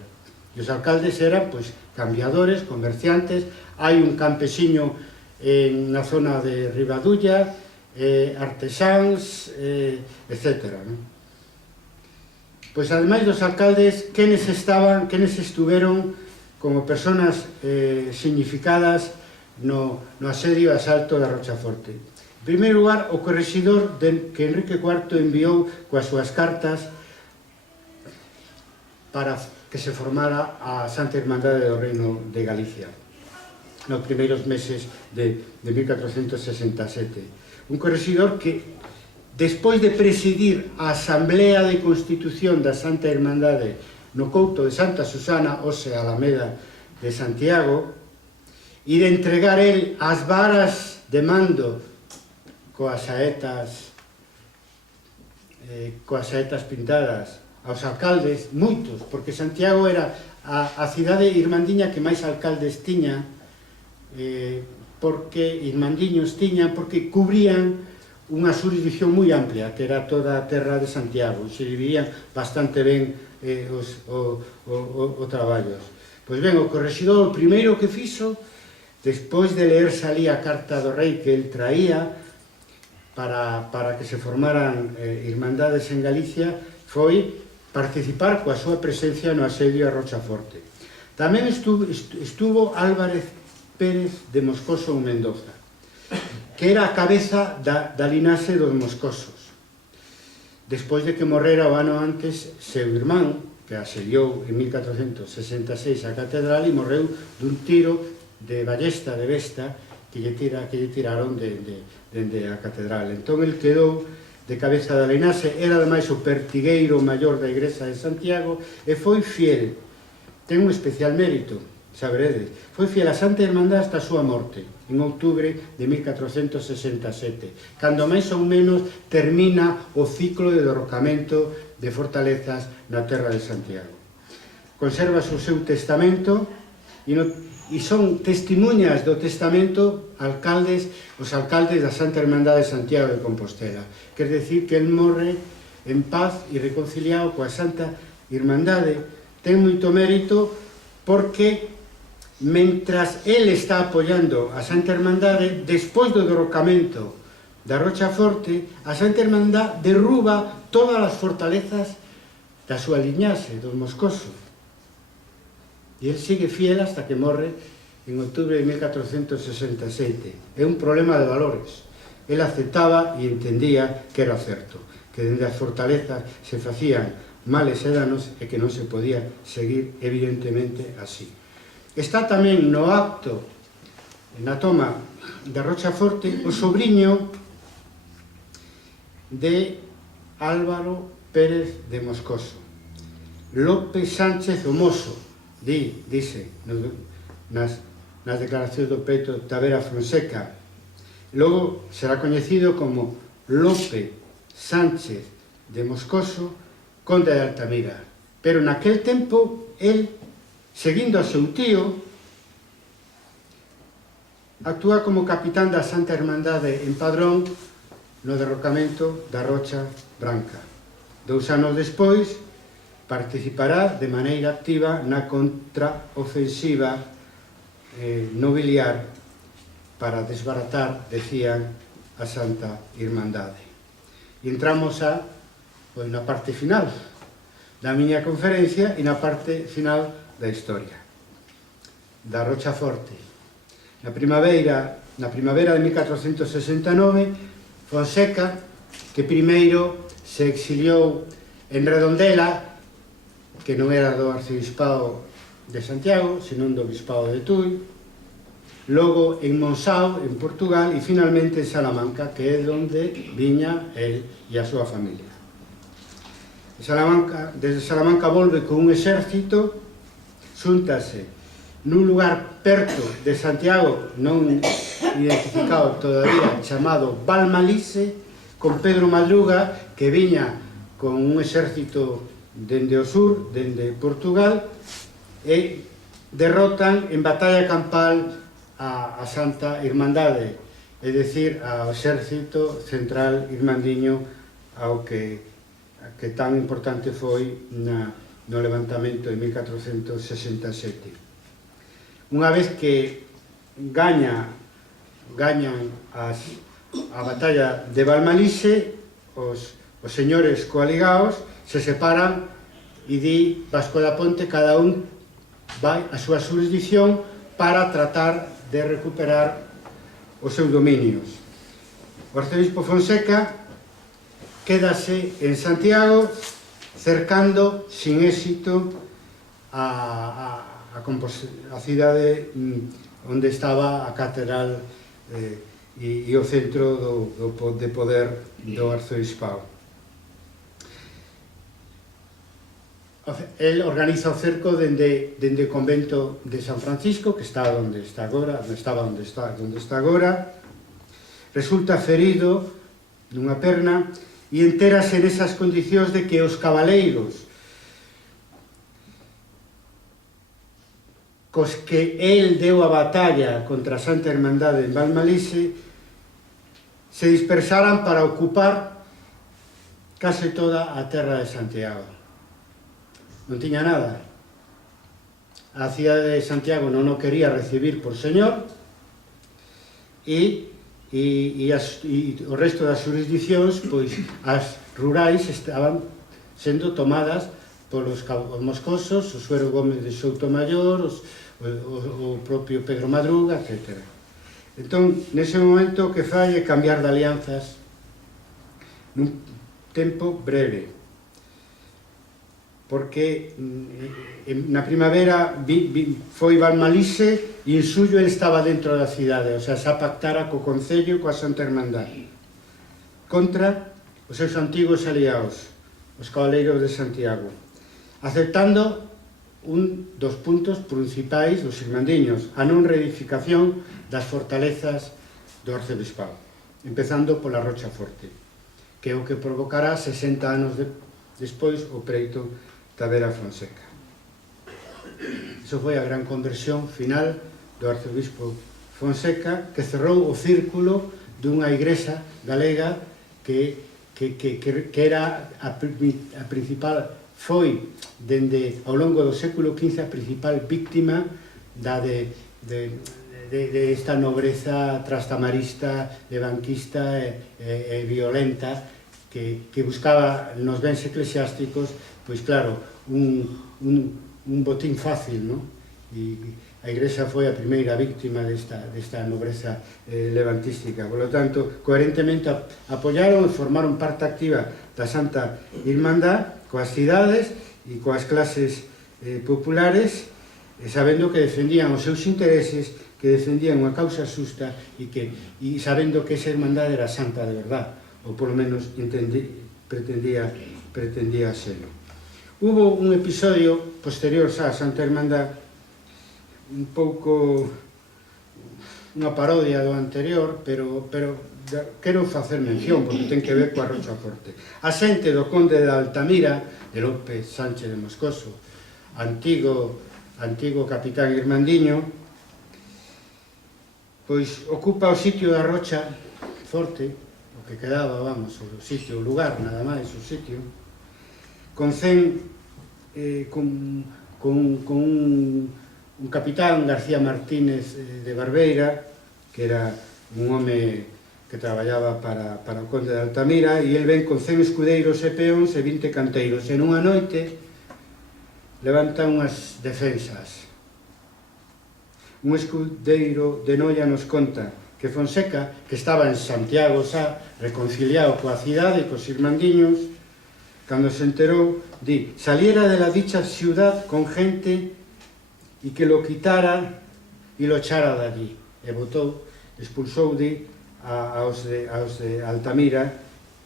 E os alcaldes eran, pois, cambiadores, comerciantes, hai un campesiño na zona de Ribadulla, artesáns, etc. Pois, ademais dos alcaldes, quenes estuveron como personas significadas no asedio e asalto da Rochaforte. En primeiro lugar, o correxidor que Enrique IV enviou coas súas cartas para que se formara a Santa Irmandade do Reino de Galicia nos primeiros meses de 1467. Un correxidor que, despois de presidir a Asamblea de Constitución da Santa Irmandade no couto de Santa Susana, ose Alameda de Santiago, e de entregar el as varas de mando coas saetas pintadas aos alcaldes, moitos, porque Santiago era a cidade irmandiña que máis alcaldes tiña, porque cubrían unha xurisdicción moi amplia, que era toda a terra de Santiago, e se dividían bastante ben o traballos. Pois ben, o correxidor, o primeiro que fixo, despois de ler salí a carta do rei que el traía para que se formaran irmandades en Galicia, foi participar coa súa presencia no asedio a Rochaforte. Tamén estuvo Álvarez Pérez de Moscoso ou Mendoza, que era a cabeza da linaxe dos moscosos. Despois de que morrera o ano antes seu irmán, que asediou en 1466 a catedral e morreu dun tiro de ballesta, de besta, que lle tiraron dende a catedral. Entón, el quedou de cabeza da linaxe, era ademais o pertigueiro maior da Igrexa de Santiago e foi fiel, ten un especial mérito, saberedes, foi fiel a Santa Irmandade hasta a súa morte, en outubro de 1467, cando máis ou menos termina o ciclo de derrocamento de fortalezas na terra de Santiago. Conserva o seu testamento e son testimuñas do testamento os alcaldes da Santa Irmandade de Santiago de Compostela. Quer decir que el morre en paz e reconciliado coa Santa Irmandade. Ten moito mérito porque mentras el está apoiando a Santa Irmandade, despois do derrocamento da Rochaforte, a Santa Irmandade derruba todas as fortalezas da súa liñaxe, dos moscosos. E el sigue fiel hasta que morre en outubro de 1467. É un problema de valores. El aceptaba e entendía que era certo, que dende as fortalezas se facían males e danos e que non se podía seguir evidentemente así. Está tamén no acto, na toma de Rochaforte, o sobriño de Álvaro Pérez de Moscoso, Lope Sánchez o Mozo, dice nas declaracións do peito Tavera Fonseca. Logo será coñecido como Lope Sánchez de Moscoso, conde de Altamira. Pero naquel tempo, el, seguindo a seu tío, actúa como capitán da Santa Irmandade en Padrón no derrocamento da Rocha Branca. 2 anos despois, participará de maneira activa na contraofensiva nobiliar para desbaratar, decían, a Santa Irmandade. E entramos na parte final da miña conferencia e na parte final da historia da Rochaforte. Na primavera de 1469, Fonseca, que primeiro se exiliou en Redondela, que non era do arcibispado de Santiago, senón do bispado de Tui, logo en Monção, en Portugal, e finalmente en Salamanca, que é onde viña el e a súa familia. Desde Salamanca volve con un exército, xúntase nun lugar perto de Santiago, non identificado todavía, chamado Valmalice, con Pedro Madruga, que viña con un exército dende o sur, dende Portugal, e derrotan en batalla campal a Santa Irmandade, é dicir, ao exército central irmandiño ao que tan importante foi no levantamento de 1467. Unha vez que gañan a batalla de Valmalise, os señores coaligados se separan e di Vasco da Ponte, cada un vai a súa jurisdicción para tratar de recuperar os seus dominios. O arcebispo Fonseca quédase en Santiago cercando sin éxito a cidade onde estaba a catedral e o centro de poder do arcebispado. El organiza o cerco dende o convento de San Francisco, que está onde está agora, resulta ferido nunha perna e entérase nesas condicións de que os cabaleiros cos que el deu a batalla contra a Santa Irmandade en Valmalise se dispersaran para ocupar case toda a terra de Santiago. Non tiña nada. A cidade de Santiago non o quería recibir por señor e o resto das jurisdiccións, pois as rurais estaban sendo tomadas polos moscosos, o Suero Gómez de Soutomayor, o propio Pedro Madruga, etc. Entón, nese momento, o que fai é cambiar de alianzas nun tempo breve, porque na primavera foi Valmalise e en suyo ele estaba dentro da cidade, o sea, xa pactara co Concello e coa Santa Irmandade contra os seus antigos aliados, os cabaleiros de Santiago, aceptando un dos puntos principais dos irmandiños, a non reedificación das fortalezas do arcebispado, empezando pola Rocha Forte, que é o que provocará 60 anos despois o preito Tavera Fonseca. Iso foi a gran conversión final do arcebispo Fonseca, que cerrou o círculo dunha igrexa galega que era a principal, foi dende ao longo do século XV a principal víctima de esta nobreza trastamarista, levanquista e violenta que buscaba nos bens eclesiásticos, pois claro, un botín fácil, non? E a Igrexa foi a primeira víctima desta nobreza levantística. Por lo tanto, coherentemente apoyaron e formaron parte activa da Santa Irmandad coas cidades e coas clases populares, sabendo que defendían os seus intereses, que defendían unha causa xusta e sabendo que esa Irmandade era santa de verdad, ou polo menos pretendía serlo. Hubo un episodio posterior xa a Santa Irmandad, un pouco unha parodia do anterior, pero quero facer mención, porque ten que ver coa Rocha Forte. A xente do conde de Altamira, de López Sánchez de Moscoso, antigo capitán irmandiño, pois ocupa o sitio da Rocha Forte, o que quedaba, vamos, o sitio, o lugar, nada máis, o sitio, con un capitán, García Martínez de Barbeira, que era un home que traballaba para o conde de Altamira, e el ven con 100 escudeiros e peóns e 20 canteiros, e nunha noite levanta unhas defensas. Un escudeiro de Noia nos conta que Fonseca, que estaba en Santiago xa, reconciliado coa cidade e cos irmandiños, cando se enterou, di, saliera de la dicha ciudad con gente e que lo quitara e lo echara de allí. E expulsou aos de Altamira,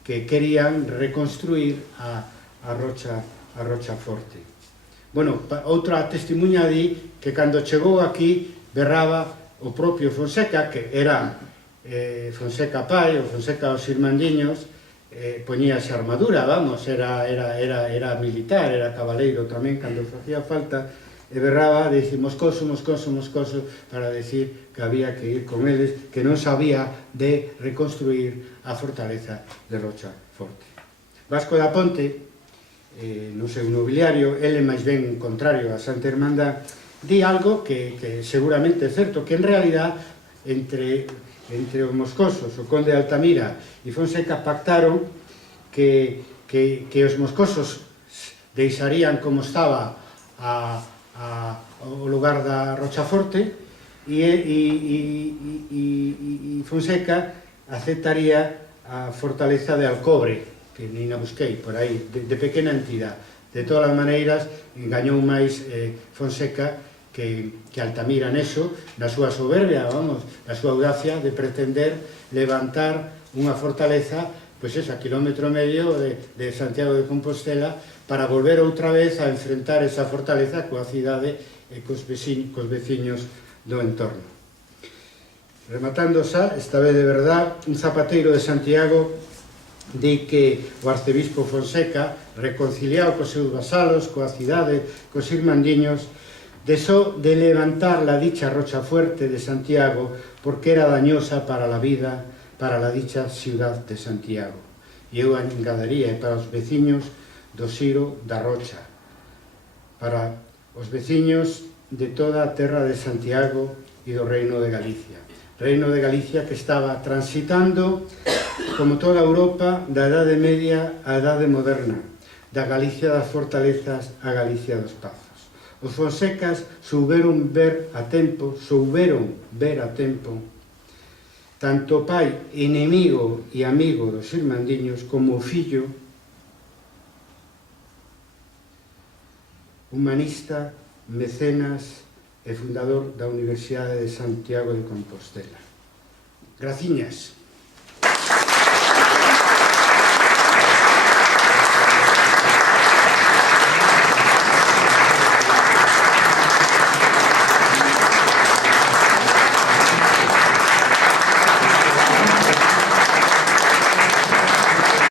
que querían reconstruir a Rocha Forte. Bueno, outra testemunha di que cando chegou aquí berraba o propio Fonseca, que era Fonseca pai, o Fonseca aos irmandiños, poñíase armadura, vamos, era militar, era cabaleiro tamén, cando facía falta, e berraba, dice, Moscoso, Moscoso, Moscoso, para decir que había que ir con eles, que non sabía de reconstruir a fortaleza de Rochaforte. Vasco da Ponte, no seu nobiliario, ele máis ben contrario a Santa Hermandad, di algo que seguramente é certo, que en realidad entre os moscosos, o conde de Altamira e Fonseca pactaron que os moscosos deixarían como estaba o lugar da Rochaforte e Fonseca aceptaría a fortaleza de Alcobre, que nin a busquei por aí, de pequena entidade. De todas as maneiras, gañou máis Fonseca que Altamira neso, na súa soberbia, vamos, na súa audacia de pretender levantar unha fortaleza, pois eso, a kilómetro e medio de Santiago de Compostela, para volver outra vez a enfrentar esa fortaleza coa cidade e cos veciños do entorno. Rematando xa, esta vez de verdad, un zapateiro de Santiago di que o arcebispo Fonseca, reconciliado cos seus vasalos, coa cidade, cos irmandiños, desó de levantar la dicha Rochafuerte de Santiago porque era dañosa para la vida, para la dicha ciudad de Santiago. E eu engadaría para os veciños do Siro da Rocha, para os veciños de toda a terra de Santiago e do Reino de Galicia. Reino de Galicia que estaba transitando, como toda Europa, da Edade Media á Edade Moderna, da Galicia das fortalezas á Galicia dos pazos. Os Fonsecas souberon ver a tempo, tanto o pai, enemigo e amigo dos irmandiños, como o fillo, humanista, mecenas e fundador da Universidade de Santiago de Compostela. Graciñas.